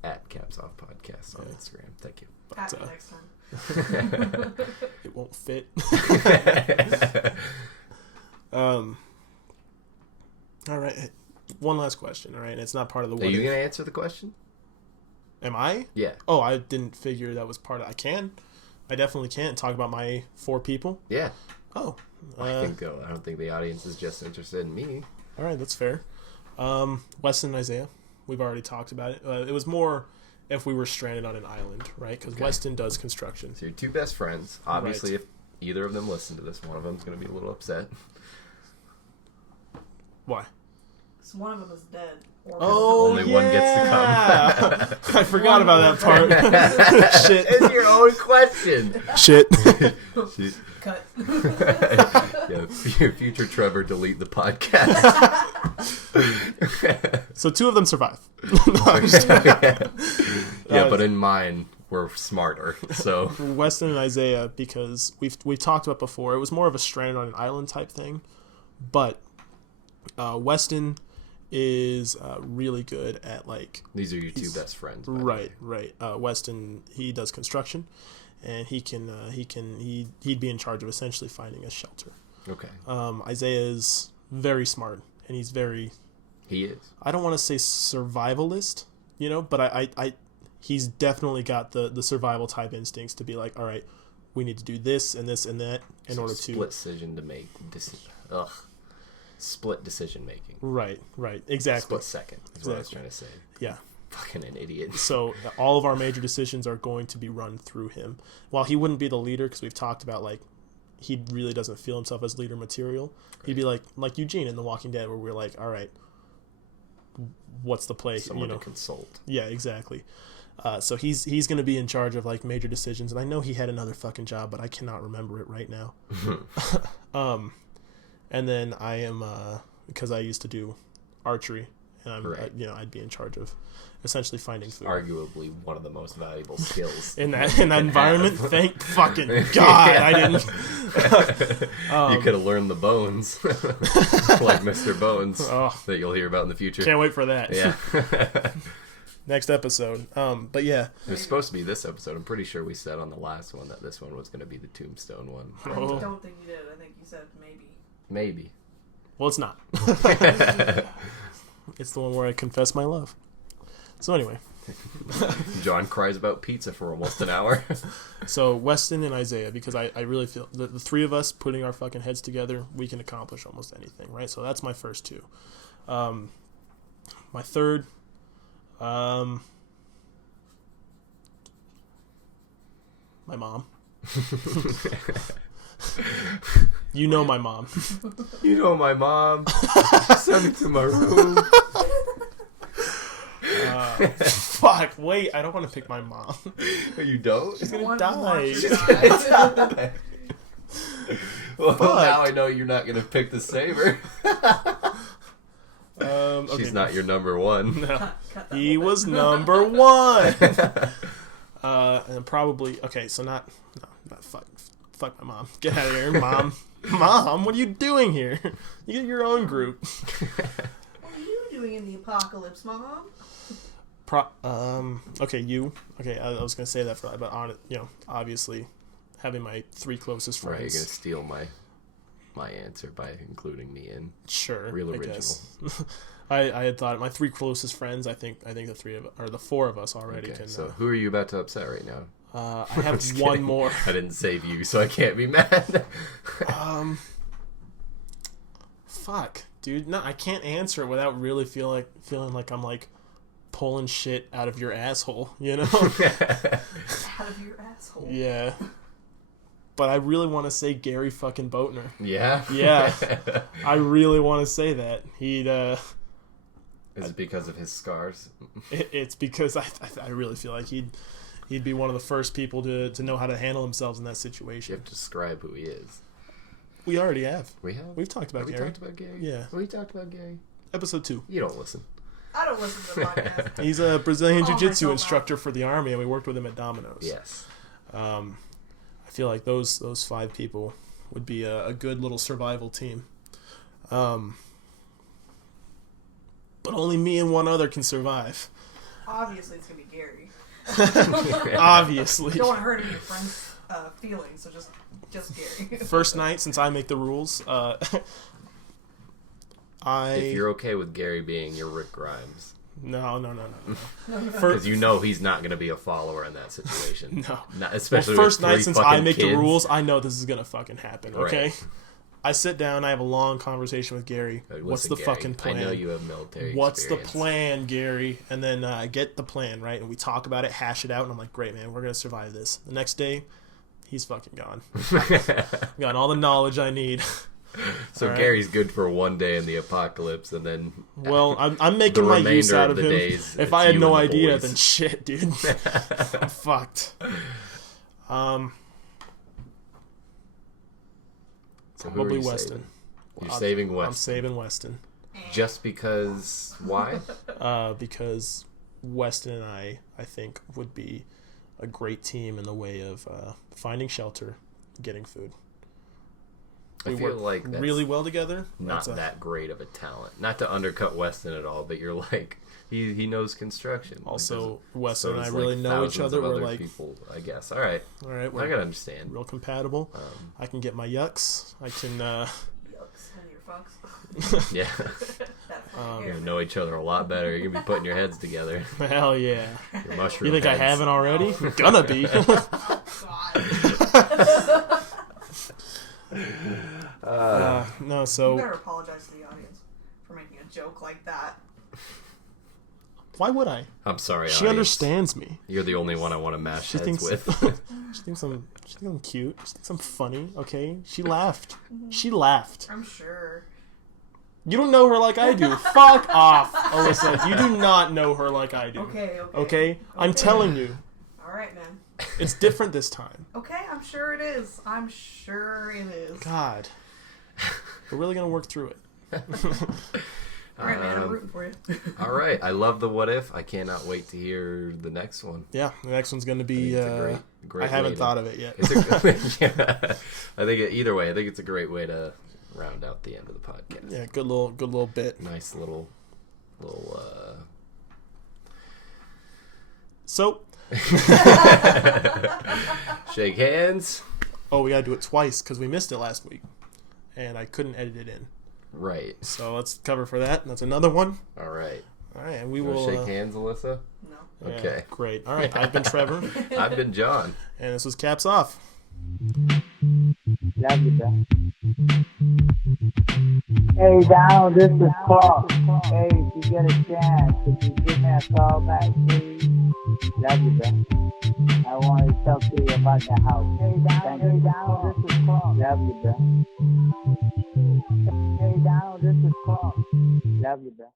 at Caps Off Podcast on Instagram. Thank you. Happy But, next time. It won't fit. All right. One last question. All right. It's not part of the Are what you if. gonna answer the question? Am I? Yeah. Oh, I didn't figure that was part of. I can. I definitely can talk about my 4 people. Yeah. Oh. I don't think the audience is just interested in me. All right, that's fair. Weston and Isaiah, we've already talked about it. It was more if we were stranded on an island, right? Because Weston does construction. So your 2 best friends. Obviously, Right. if either of them listen to this, one of them's going to be a little upset. Why? So one of them is dead. Or Oh, Only one gets to come. I forgot about that part. Shit. It's your own question. Shit. cut. Yeah, future Trevor, delete the podcast. So 2 of them survive. No, I'm just kidding. Yeah, but in mine, we're smarter. So Weston and Isaiah, because we've talked about before, it was more of a stranded on an island type thing, but Weston is really good at like these are your 2 best friends. by the right way. Weston, he does construction, and he'd be in charge of essentially finding a shelter. Okay. Isaiah is very smart, and he's very, He is. I don't want to say survivalist, but I he's definitely got the survival type instincts to be like, all right, we need to do this and this and that in order to split decision to make. Split decision making. Right, exactly. Split second is what I was trying to say. Yeah. Fucking an idiot. So all of our major decisions are going to be run through him. While he wouldn't be the leader, because we've talked about like he really doesn't feel himself as leader material. Right. He'd be like Eugene in The Walking Dead, where we're like, all right, what's the play? Someone to consult. Yeah, exactly. So he's going to be in charge of like major decisions, and I know he had another fucking job, but I cannot remember it right now. And then I am because I used to do archery, and I'm, Right. I'd be in charge of essentially finding food. Arguably one of the most valuable skills In that environment, have. thank fucking God, I didn't. You could have learned the bones, like Mr. Bones, Oh. that you'll hear about in the future. Can't wait for that. Yeah. Next episode. But yeah. It was supposed to be this episode. I'm pretty sure we said on the last one that this one was going to be the Tombstone one. I Oh. don't think you did. I think you said maybe. Maybe. Well, it's not. It's the one where I confess my love. So anyway. John cries about pizza for almost an hour. So Weston and Isaiah, because I really feel the three of us putting our fucking heads together, we can accomplish almost anything, right? So that's my first two. My third, my mom. You know my mom. You know my mom. Send me to my room. Fuck, wait, I don't want to pick my mom. You don't? She's gonna One die. watcher died. Well, Fuck. now I know you're not going to pick the saver. Okay. She's not your number one. No. Cut that He whole was bit. number one. And probably okay. So not fuck my mom. Get out of here, mom. Mom, what are you doing here? You get your own group. What are you doing in the apocalypse, Mom? Okay, you. Okay, I was gonna say that for that, but obviously, having my three closest Right, you're friends. going to steal my answer by including me in. Sure, Real I original. guess. I had thought my three closest friends. I think the three of or the four of us already Okay, can. so who are you about to upset right now? I I'm have just one kidding. more. I didn't save you, so I can't be mad. Fuck, dude. No, I can't answer without really feeling like I'm like pulling shit out of your asshole, you know? Out of your asshole. Yeah. But I really want to say Gary fucking Boatner. Yeah? Yeah. I really want to say that. He'd Is it because of his scars? it's because I really feel like he'd be one of the first people to know how to handle themselves in that You situation. have to describe who he is. We already have. We have? We've talked about Have we Gary. talked about Gary? Yeah. We talked about Gary? Episode 2. You don't listen. I don't listen to the podcast. He's a Brazilian Call Jiu-Jitsu myself instructor for the Army, and we worked with him at Domino's. Yes. I feel like those 5 people would be a good little survival team. But only me and one other can survive. Obviously, it's gonna be Gary. Obviously. You don't want to hurt any of your friends' feelings, so just Gary. First night since I make the rules, If you're okay with Gary being your Rick Grimes. No. Because you know he's not going to be a follower in that situation. No. Not, especially First with night 3 since I fucking make kids. the rules, I know this is gonna fucking happen. Okay. Right. I sit down, I have a long conversation with Gary. Listen, What's the Gary, fucking plan? I know you have military What's experience. the plan, Gary? And then I get the plan, right? And we talk about it, hash it out, and I'm like, great, man, we're going to survive this. The next day, he's fucking gone. Got all the knowledge I need. So All right. Gary's good for one day in the apocalypse, and then Well, I'm making my use remainder out of of the him. days, If it's I had you no and the idea, boys. then shit, dude. I'm fucked. So who are Probably you Weston. saving? You're I'm- saving I'm Weston. saving Weston. Just because? Why? Because Weston and I think, would be a great team in the way of finding shelter, getting food. I We feel work like that's really well together. not that great of a talent. Not to undercut Weston at all, but you're like he knows construction. Like, Also, there's- Weston and I does, really like, know each thousands other. of We're other like, people, I guess. All right, all right, I we're can understand. real compatible. I can get my yucks. I can. Yucks and your fucks. Yeah, That you're fucking gonna know each other a lot better. You're gonna be putting your heads together. Hell yeah! Your mushroom. You think I heads. haven't already? Gonna be. No, You so better apologize to the audience for making a joke like that. why would I? I'm sorry. She audience. understands me. You're the only one I want to mash She heads thinks with. she thinks I'm cute. She thinks I'm funny. Okay, she laughed. She laughed. I'm sure. You don't know her like I do. Fuck off, Alyssa. You do not know her like I do. Okay. Okay? I'm telling you, All right, man. it's different this time. Okay, I'm sure it is. I'm sure it is. God, we're really gonna work through it. All right, man, I'm rooting for you. All right, I love the what if. I cannot wait to hear the next one. Yeah, the next one's going to be. Great I haven't way thought of it yet. Yeah, I think either way, I think it's a great way to round out the end of the podcast. Yeah, good little bit. Nice little. So. Shake hands. Oh, we gotta do it twice because we missed it last week, and I couldn't edit it in. Right. So let's cover for that. That's another one. All right. All right, and we You will wanna shake hands, Alyssa. No. Yeah, Okay. great. All right, I've been Trevor, I've been John. and this was Caps Off. Love you, bro. Hey, Donald, this is Clark. Hey, if you get a chance, could you give me a call back, please? Love you, bro. I want to talk to you about the house. Hey, Donald, this is Clark. Love you, bro. Hey, Donald, this is Clark. Love you, bro.